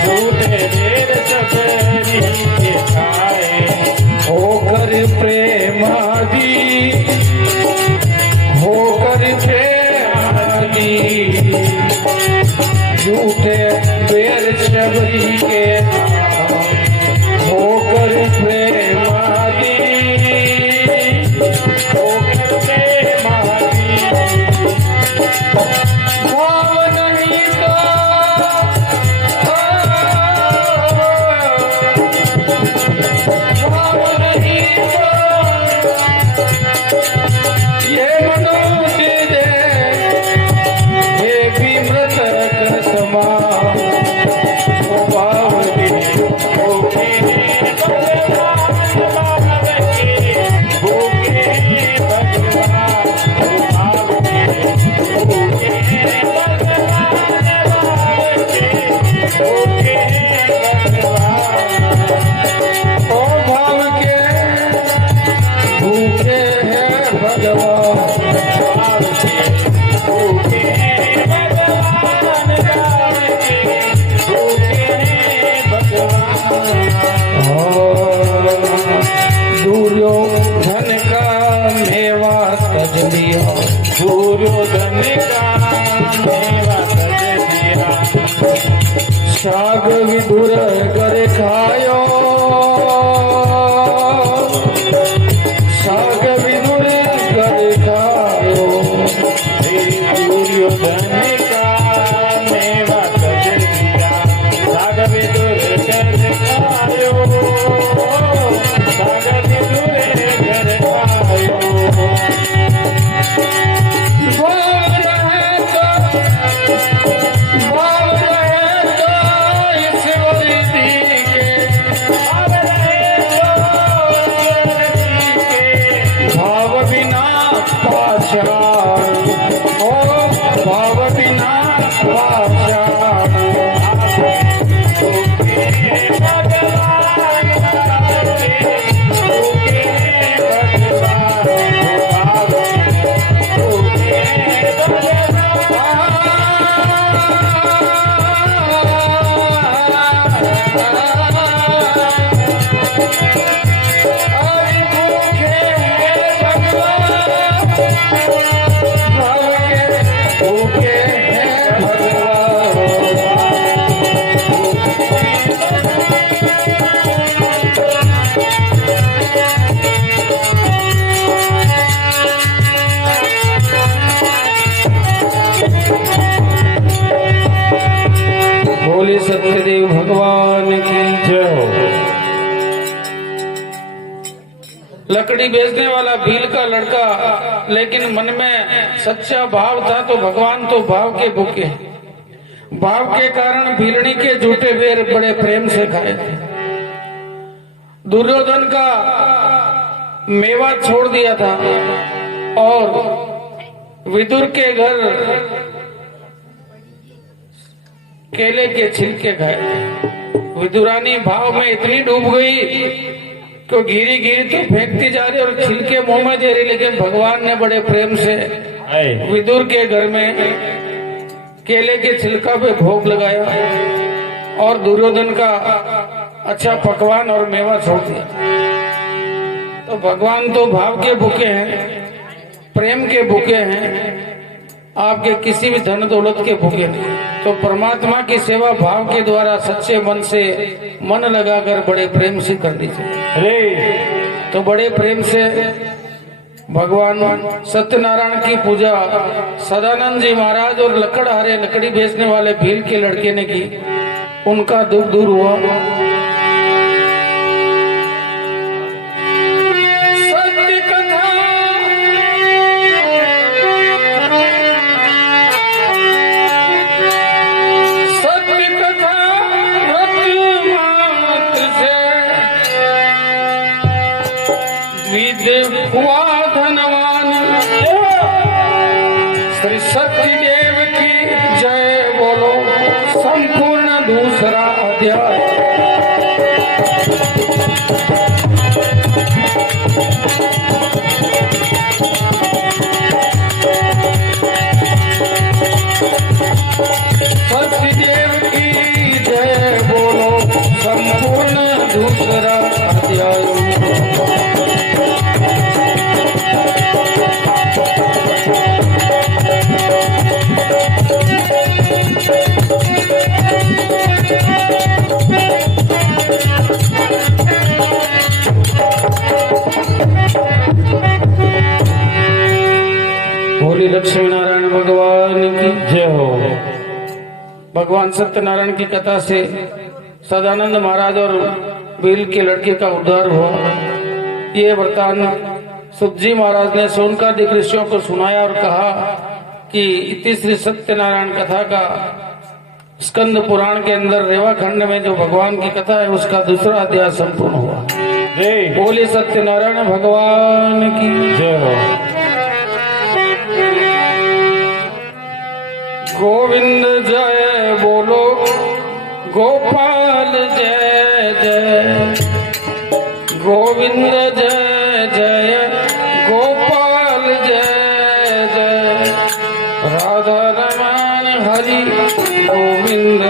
झूठे पैर शबरी के खाए, होकर प्रेमादी, होकर प्रेमादी। झूठे पैर शबरी के होकर प्रेमादी, होकर प्रेमादी। भाव नहीं तो भाव नहीं तो ये मनुष्य दे, हे भी मृतक समा। ओ भाव दुर्योधन का मेवा तज लिया, दुर्योधन का मेवा तज साग विदुर करे खायो साग विदुर करे खायो दुर्योधन का मेवा कर दिया साग विदुर कर खायो साग विदुर कर खायो बोले सत्यदेव भगवान की जय हो। लकड़ी बेचने वाला भील का लड़का, लेकिन मन में सच्चा भाव था तो भगवान तो भाव के भूखे। भाव के कारण भीलनी के झूठे बेर बड़े प्रेम से खाए थे। दुर्योधन का मेवा छोड़ दिया था और विदुर के घर केले के छिलके खाए। विदुरानी भाव में इतनी डूब गई कि घिरी घिरी तो फेंकती जा रही और छिलके मुंह में दे रही, लेकिन भगवान ने बड़े प्रेम से विदुर के घर में केले के छिलका पे भोग लगाया और दुर्योधन का अच्छा पकवान और मेवा छोड़ दिया। तो भगवान तो भाव के भूखे हैं, प्रेम के भूखे हैं, आपके किसी भी धन दौलत के भूखे नहीं। तो परमात्मा की सेवा भाव के द्वारा सच्चे मन से मन लगाकर बड़े प्रेम से कर दीजिए। तो बड़े प्रेम से भगवान सत्यनारायण की पूजा सदानंद जी महाराज और लकड़हारे लकड़ी बेचने वाले भील के लड़के ने की। उनका दुख दूर हुआ। हुआ धनवान श्री सत्यदेव की जय बोलो। संपूर्ण दूसरा अध्याय। सत्यदेव की जय बोलो। संपूर्ण दूसरा अध्याय। बोली लक्ष्मी नारायण भगवान की जय हो। भगवान सत्यनारायण की कथा से सदानंद महाराज और भील के लड़के का उद्धार हुआ। ये वृतांत सुखजी महाराज ने सोनकादिक ऋषियों को सुनाया और कहा कि इति श्री सत्यनारायण कथा का स्कंद पुराण के अंदर रेवा खंड में जो भगवान की कथा है उसका दूसरा अध्याय संपूर्ण हुआ। बोले सत्यनारायण भगवान की जय हो। गोविंद जय बोलो। गोपाल जय जय। गोविंद जय जय। गोपाल जय जय। राधा रमण हरि गोविंद।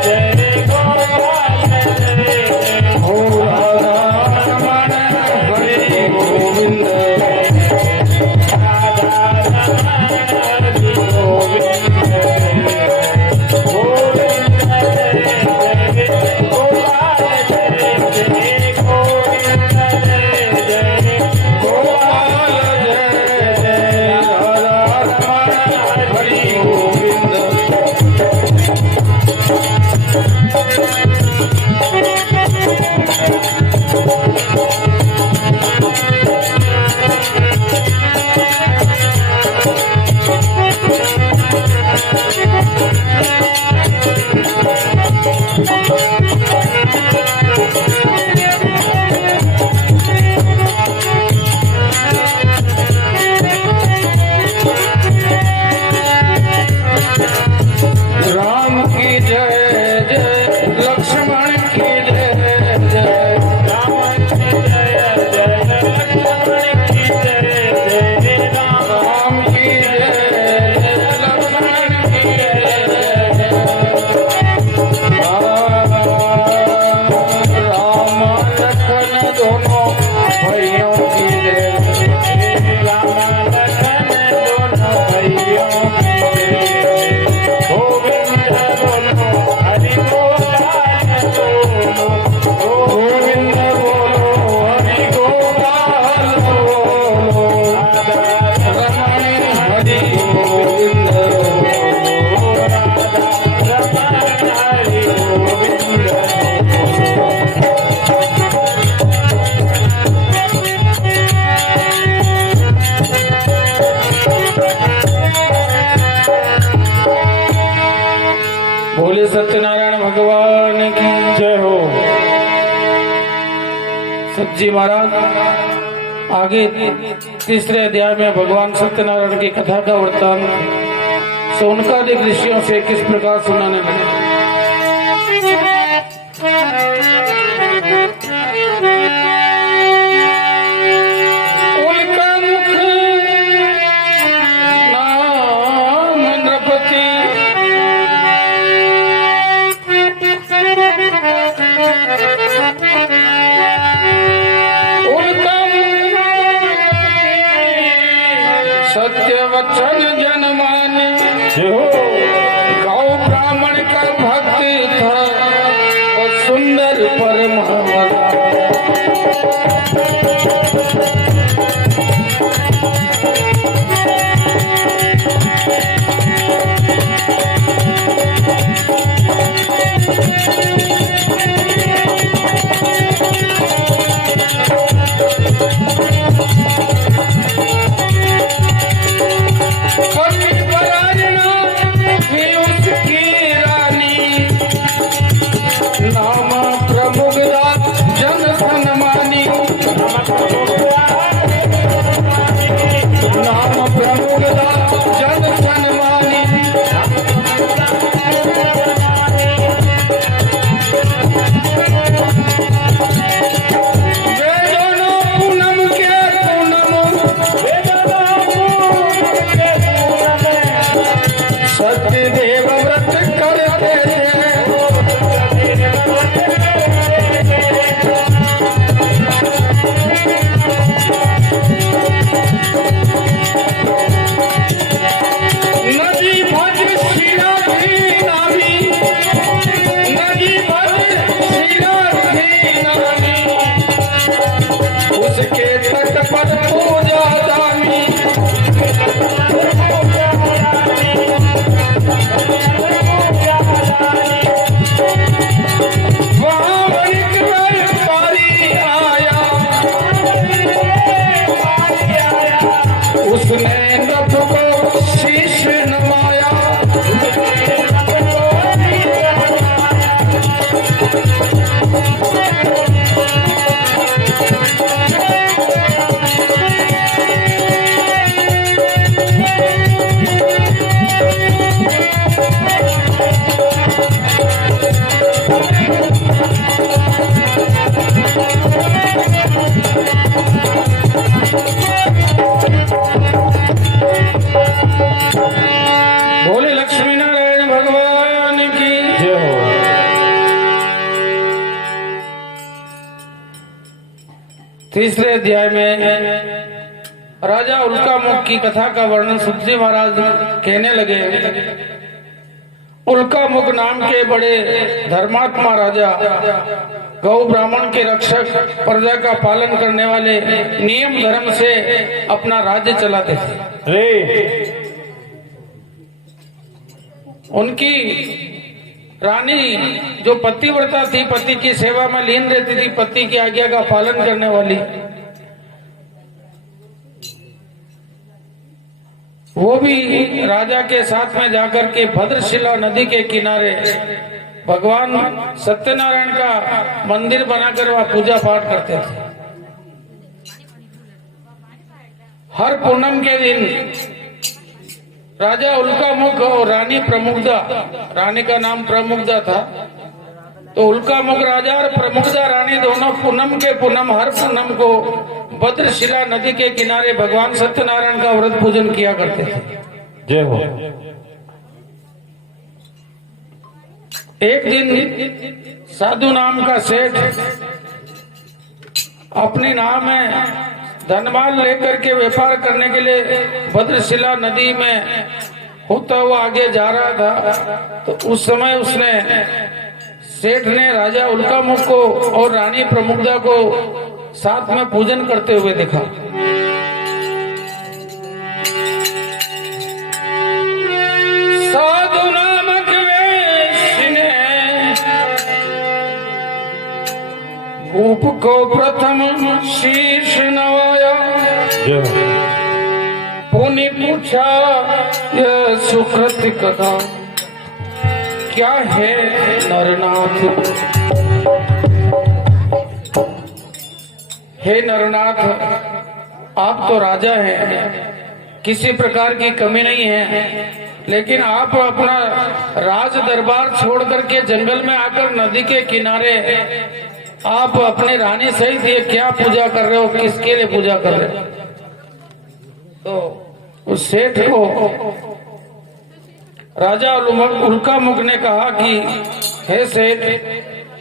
जय राम की जय जय लक्ष्मण की जय जय राम की जय जय लक्ष्मण की जय जय राम राम की जय जय लक्ष्मण की जय जय राम लखन दोनों भाइयों की जय राम लखन दोनों भाइयों की जय गोविंद बोलो हरि गोपाल बोलो गोविंद बोलो हरि गोपाल बोलो रमण हरि गोविंद रमण हरि गोविंद बोले सत्यनारायण भगवान की जय हो। सच्ची महाराज आगे तीसरे अध्याय में भगवान सत्यनारायण की कथा का वृत्तांत सोनकादिक ऋषियों से किस प्रकार सुनाने लगे। उनका मुख नाम नृपति सत्य वचन जनमान जय हो। गौ ब्राह्मण का भक्त था और सुंदर परमावता नाम प्रमुगदा जन सन्मानी नाम प्रमुगदा जन सन्मानी वेदनो पूनम के पूनम सत्य देव व्रत करते नदी भज शिरा थी नामी नदी भज शिरा थी नामी उसके तट पर पूजा दामी वहाँ एक व्यापारी आया उसने नभ को शीश नवाया बोले लक्ष्मी नारायण भगवान की जय हो। तीसरे अध्याय में राजा उल्कामुख की कथा का वर्णन सुखदेव महाराज कहने लगे। उल्कामुख नाम के बड़े धर्मात्मा राजा गौ ब्राह्मण के रक्षक प्रजा का पालन करने वाले नियम धर्म से अपना राज्य चलाते थे। रे उनकी रानी जो पतिव्रता थी, पति की सेवा में लीन रहती थी, पति की आज्ञा का पालन करने वाली, वो भी राजा के साथ में जाकर के भद्रशिला नदी के किनारे भगवान सत्यनारायण का मंदिर बनाकर वह पूजा पाठ करते थे। हर पूनम के दिन राजा उल्कामुख और रानी प्रमुग्धा, रानी का नाम प्रमुग्धा था, तो उल्कामुख राजा और प्रमुग्धा रानी दोनों पूनम के पूनम हर पूनम को भद्रशिला नदी के किनारे भगवान सत्यनारायण का व्रत पूजन किया करते थे। जय हो। एक दिन साधु नाम का सेठ अपने नाम में धनमाल लेकर के व्यापार करने के लिए भद्रशिला नदी में होता हुआ आगे जा रहा था, तो उस समय उसने सेठ ने राजा उल्कामुख को और रानी प्रमुग्धा को साथ में पूजन करते हुए देखा। साधु नामक वेश ने भूप को प्रथम शीश नवाया, पुनि पूछा यह सुकृत कथा क्या है नरनाथ। हे नरनाथ, आप तो राजा हैं, किसी प्रकार की कमी नहीं है, लेकिन आप अपना राज दरबार छोड़ करके जंगल में आकर नदी के किनारे आप अपने रानी सहित ये क्या पूजा कर रहे हो, किसके लिए पूजा कर रहे हो? तो उस सेठ को राजा उल्कामुख ने कहा कि हे सेठ,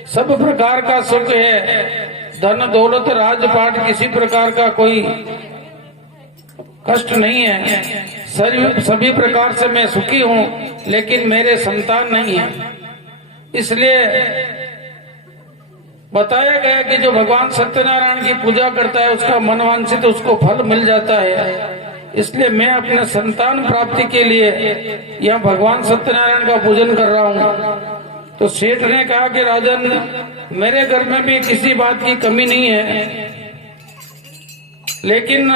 सब प्रकार का सुख है, धन दौलत राजपाट, किसी प्रकार का कोई कष्ट नहीं है, सभी प्रकार से मैं सुखी हूँ, लेकिन मेरे संतान नहीं है। इसलिए बताया गया कि जो भगवान सत्यनारायण की पूजा करता है उसका मनवांछित उसको फल मिल जाता है। इसलिए मैं अपने संतान प्राप्ति के लिए यह भगवान सत्यनारायण का पूजन कर रहा हूँ। तो सेठ ने कहा कि राजन, मेरे घर में भी किसी बात की कमी नहीं है, लेकिन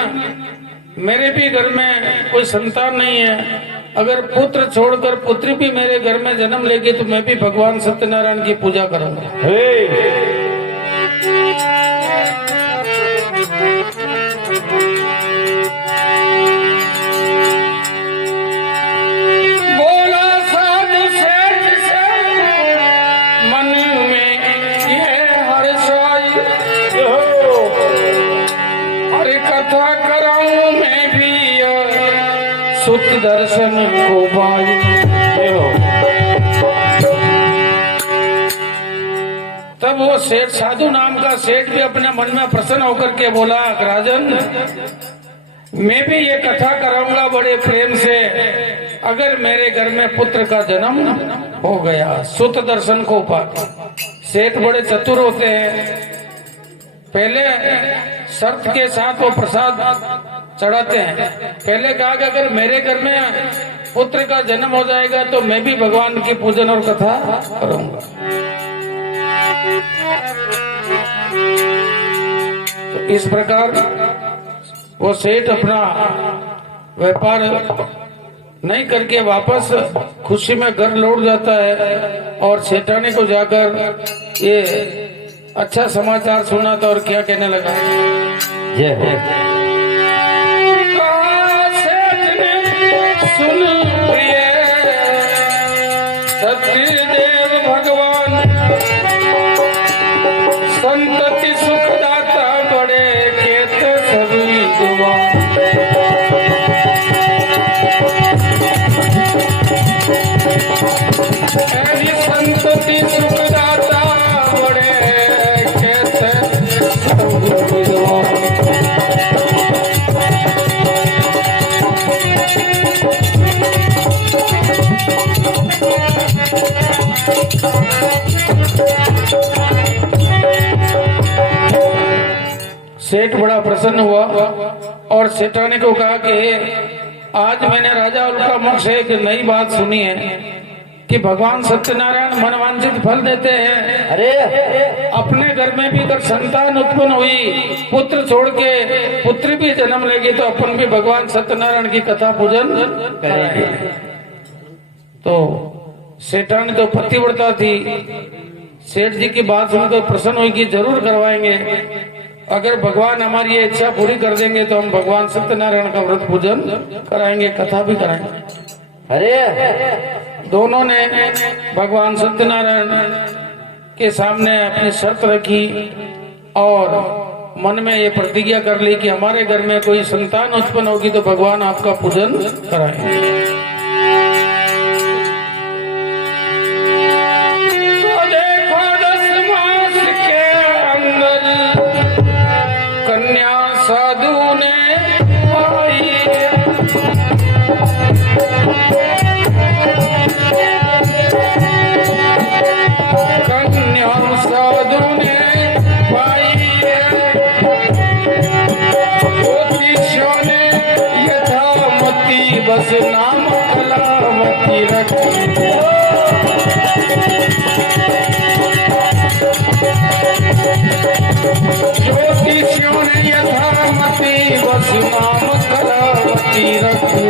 मेरे भी घर में कोई संतान नहीं है। अगर पुत्र छोड़कर पुत्री भी मेरे घर में जन्म लेगी तो मैं भी भगवान सत्यनारायण की पूजा करूंगा। सुत दर्शन को भाई, तब वो सेठ, साधु नाम का सेठ भी अपने मन में प्रसन्न होकर के बोला, राजन, मैं भी ये कथा कराऊंगा बड़े प्रेम से, अगर मेरे घर में पुत्र का जन्म हो गया, सुत दर्शन को पाकर। सेठ बड़े चतुर होते हैं, पहले शर्त के साथ वो प्रसाद चढ़ाते हैं। पहले कहा कि अगर मेरे घर में पुत्र का जन्म हो जाएगा तो मैं भी भगवान की पूजन और कथा करूंगा। तो इस प्रकार वो सेठ अपना व्यापार नहीं करके वापस खुशी में घर लौट जाता है और सेठानी को जाकर ये अच्छा समाचार सुना था और क्या कहने लगा। जय हो। सुन प्रिय सत्यदेव भगवान, संतति सुखदाता बड़े खेत सभी दुआ। संतति सुखदाता बड़े खेत सभी दुआ। सेठ बड़ा प्रसन्न हुआ और सेठानी को कहा कि आज मैंने राजा उल्कामुख से एक नई बात सुनी है कि भगवान सत्यनारायण मनवांछित फल देते हैं। अरे अपने घर में भी अगर संतान उत्पन्न हुई, पुत्र छोड़ के पुत्री भी जन्म लेगी, तो अपन भी भगवान सत्यनारायण की कथा पूजन करेंगे। तो सेठानी तो पतिव्रता थी, सेठ जी की बात सुनकर प्रसन्न हुई कि जरूर करवाएंगे। अगर भगवान हमारी ये इच्छा पूरी कर देंगे तो हम भगवान सत्यनारायण का व्रत पूजन कराएंगे, कथा भी कराएंगे। अरे दोनों ने भगवान सत्यनारायण के सामने अपनी शर्त रखी और मन में ये प्रतिज्ञा कर ली कि हमारे घर में कोई संतान उत्पन्न होगी तो भगवान आपका पूजन कराएंगे। तो देखो 10 मास के अंदर कन्या साधु ने पाई, कन्या साधु ने पाई, ज्योतिषों ने यथामति बस नाम कलावती रखी। ज्योतिषों ने यथामति बस नाम कलावती रखी।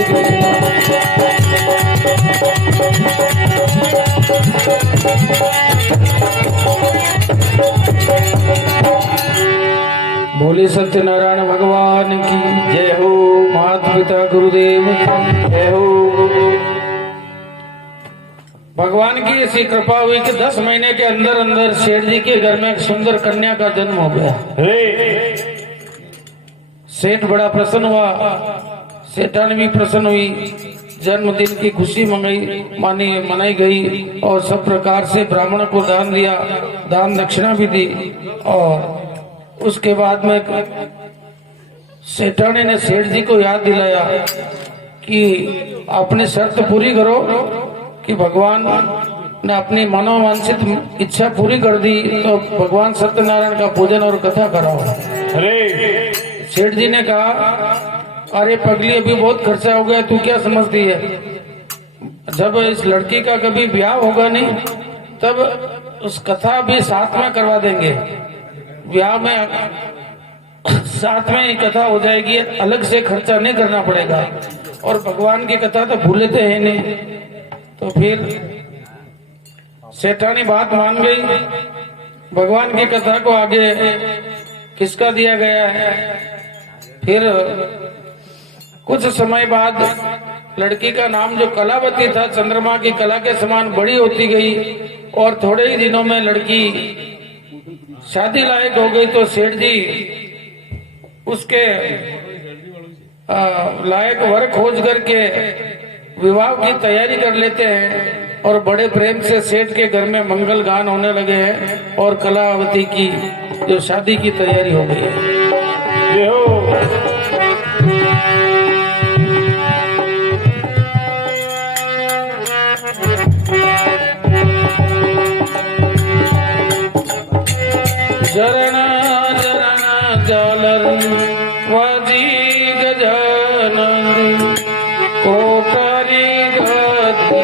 बोले सत्यनारायण भगवान की जय हो, माता पिता गुरुदेव की जय हो। भगवान की ऐसी कृपा हुई कि 10 महीने के अंदर अंदर शेर जी के घर में एक सुंदर कन्या का जन्म हो गया। अरे सेठ बड़ा प्रसन्न हुआ, सेठानी भी प्रसन्न हुई। जन्मदिन की खुशी मनाई गई और सब प्रकार से ब्राह्मण को दान दिया, दान दक्षिणा भी दी। और उसके बाद में सेठानी ने सेठ जी को याद दिलाया कि अपनी शर्त पूरी करो कि भगवान ने अपनी मनोवांछित इच्छा पूरी कर दी तो भगवान सत्यनारायण का पूजन और कथा कराओ। अरे सेठ जी ने कहा, अरे पगली अभी बहुत खर्चा हो गया, तू क्या समझती है? जब इस लड़की का कभी ब्याह होगा नहीं तब उस कथा भी साथ में करवा देंगे, ब्याह में साथ में ही कथा हो जाएगी, अलग से खर्चा नहीं करना पड़ेगा। और भगवान की कथा तो भूलते हैं नहीं। तो फिर सेठानी बात मान गई, भगवान की कथा को आगे किसका दिया गया है। फिर कुछ समय बाद लड़की का नाम जो कलावती था, चंद्रमा की कला के समान बड़ी होती गई और थोड़े ही दिनों में लड़की शादी लायक हो गई। तो सेठ जी उसके लायक वर खोज करके विवाह की तैयारी कर लेते हैं और बड़े प्रेम से सेठ के घर में मंगल गान होने लगे हैं और कलावती की जो शादी की तैयारी हो गई है। चरण चरण जालर वाजी गजानंद कोठारी गति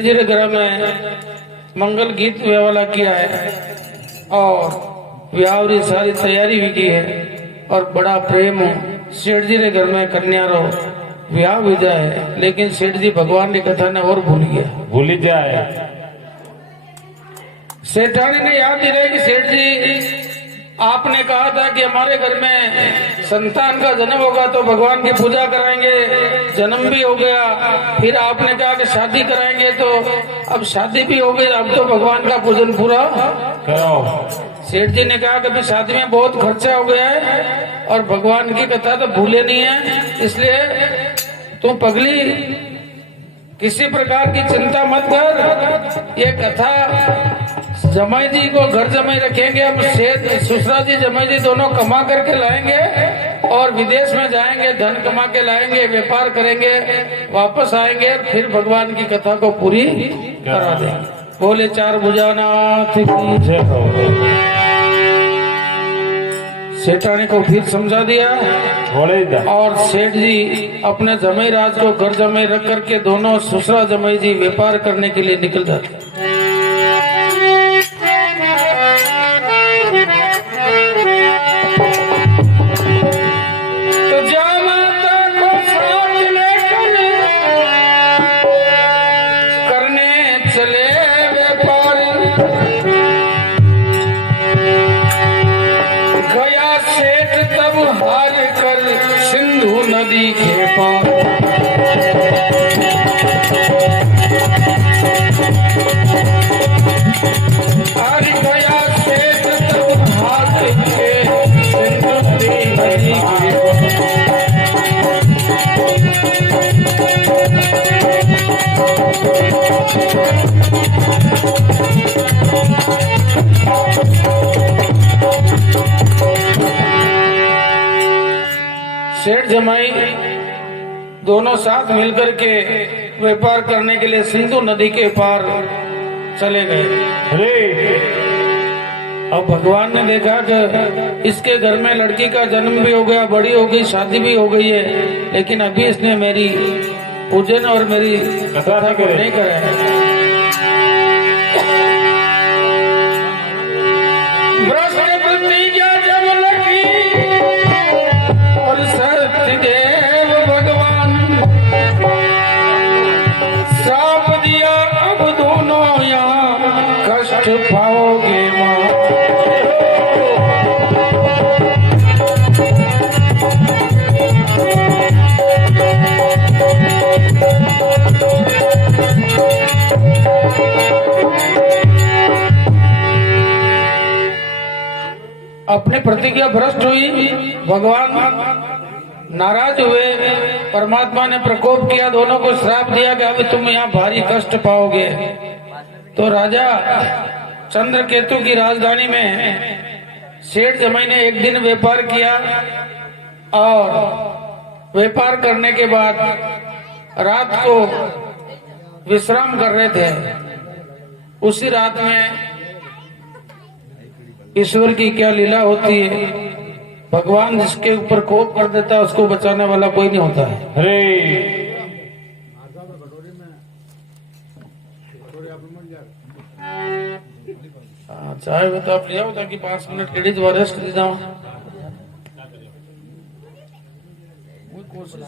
सेठ जी ने घर में मंगल गीत वाला किया है और ब्याह की सारी तैयारी भी की है और बड़ा प्रेम हो। सेठ जी ने घर में कन्या रो ब्याह विदा है, लेकिन सेठ जी भगवान की कथा ने और भूल गया। भूल जाए सेठानी ने याद दिलाया कि सेठ जी आपने कहा था कि हमारे घर में संतान का जन्म होगा तो भगवान की पूजा कराएंगे, जन्म भी हो गया। फिर आपने कहा कि शादी कराएंगे, तो अब शादी भी हो गई, अब तो भगवान का पूजन पूरा करो। सेठ जी ने कहा कि अभी शादी में बहुत खर्चा हो गया है और भगवान की कथा तो भूले नहीं है, इसलिए तू पगली किसी प्रकार की चिंता मत कर। ये कथा जमाई जी को घर जमाई रखेंगे, हम ससुरा जी जमाई जी दोनों कमा करके लाएंगे और विदेश में जाएंगे, धन कमा के लाएंगे, व्यापार करेंगे, वापस आएंगे, फिर भगवान की कथा को पूरी करा देंगे। बोले चार भुजानाथ की जय हो। सेठानी को फिर समझा दिया और सेठ जी अपने जमाई राज को घर जमाई रख करके दोनों ससुरा जमाई जी व्यापार करने के लिए निकल जाते। नदी के पार हर गया सेठ तब हाथ के नदी के सेठ जमाई दोनों साथ मिलकर के व्यापार करने के लिए सिंधु नदी के पार चले गए। अब भगवान ने देखा कि इसके घर में लड़की का जन्म भी हो गया, बड़ी हो गई, शादी भी हो गई है, लेकिन अभी इसने मेरी पूजन और मेरी कथा को नहीं करा है। पाओगे माँ अपनी प्रतिज्ञा भ्रष्ट हुई, भगवान नाराज हुए, परमात्मा ने प्रकोप किया, दोनों को श्राप दिया कि अभी तुम यहाँ भारी कष्ट पाओगे। तो राजा चंद्रकेतु की राजधानी में सेठ जमाई ने एक दिन व्यापार किया और व्यापार करने के बाद रात को विश्राम कर रहे थे। उसी रात में ईश्वर की क्या लीला होती है, भगवान जिसके ऊपर कोप कर देता है उसको बचाने वाला कोई नहीं होता है। अरे चाहे वो तो आप ले आओ ताकि 5 मिनट केड़ी दोबारा रेस्ट दी जाओ। कोशिश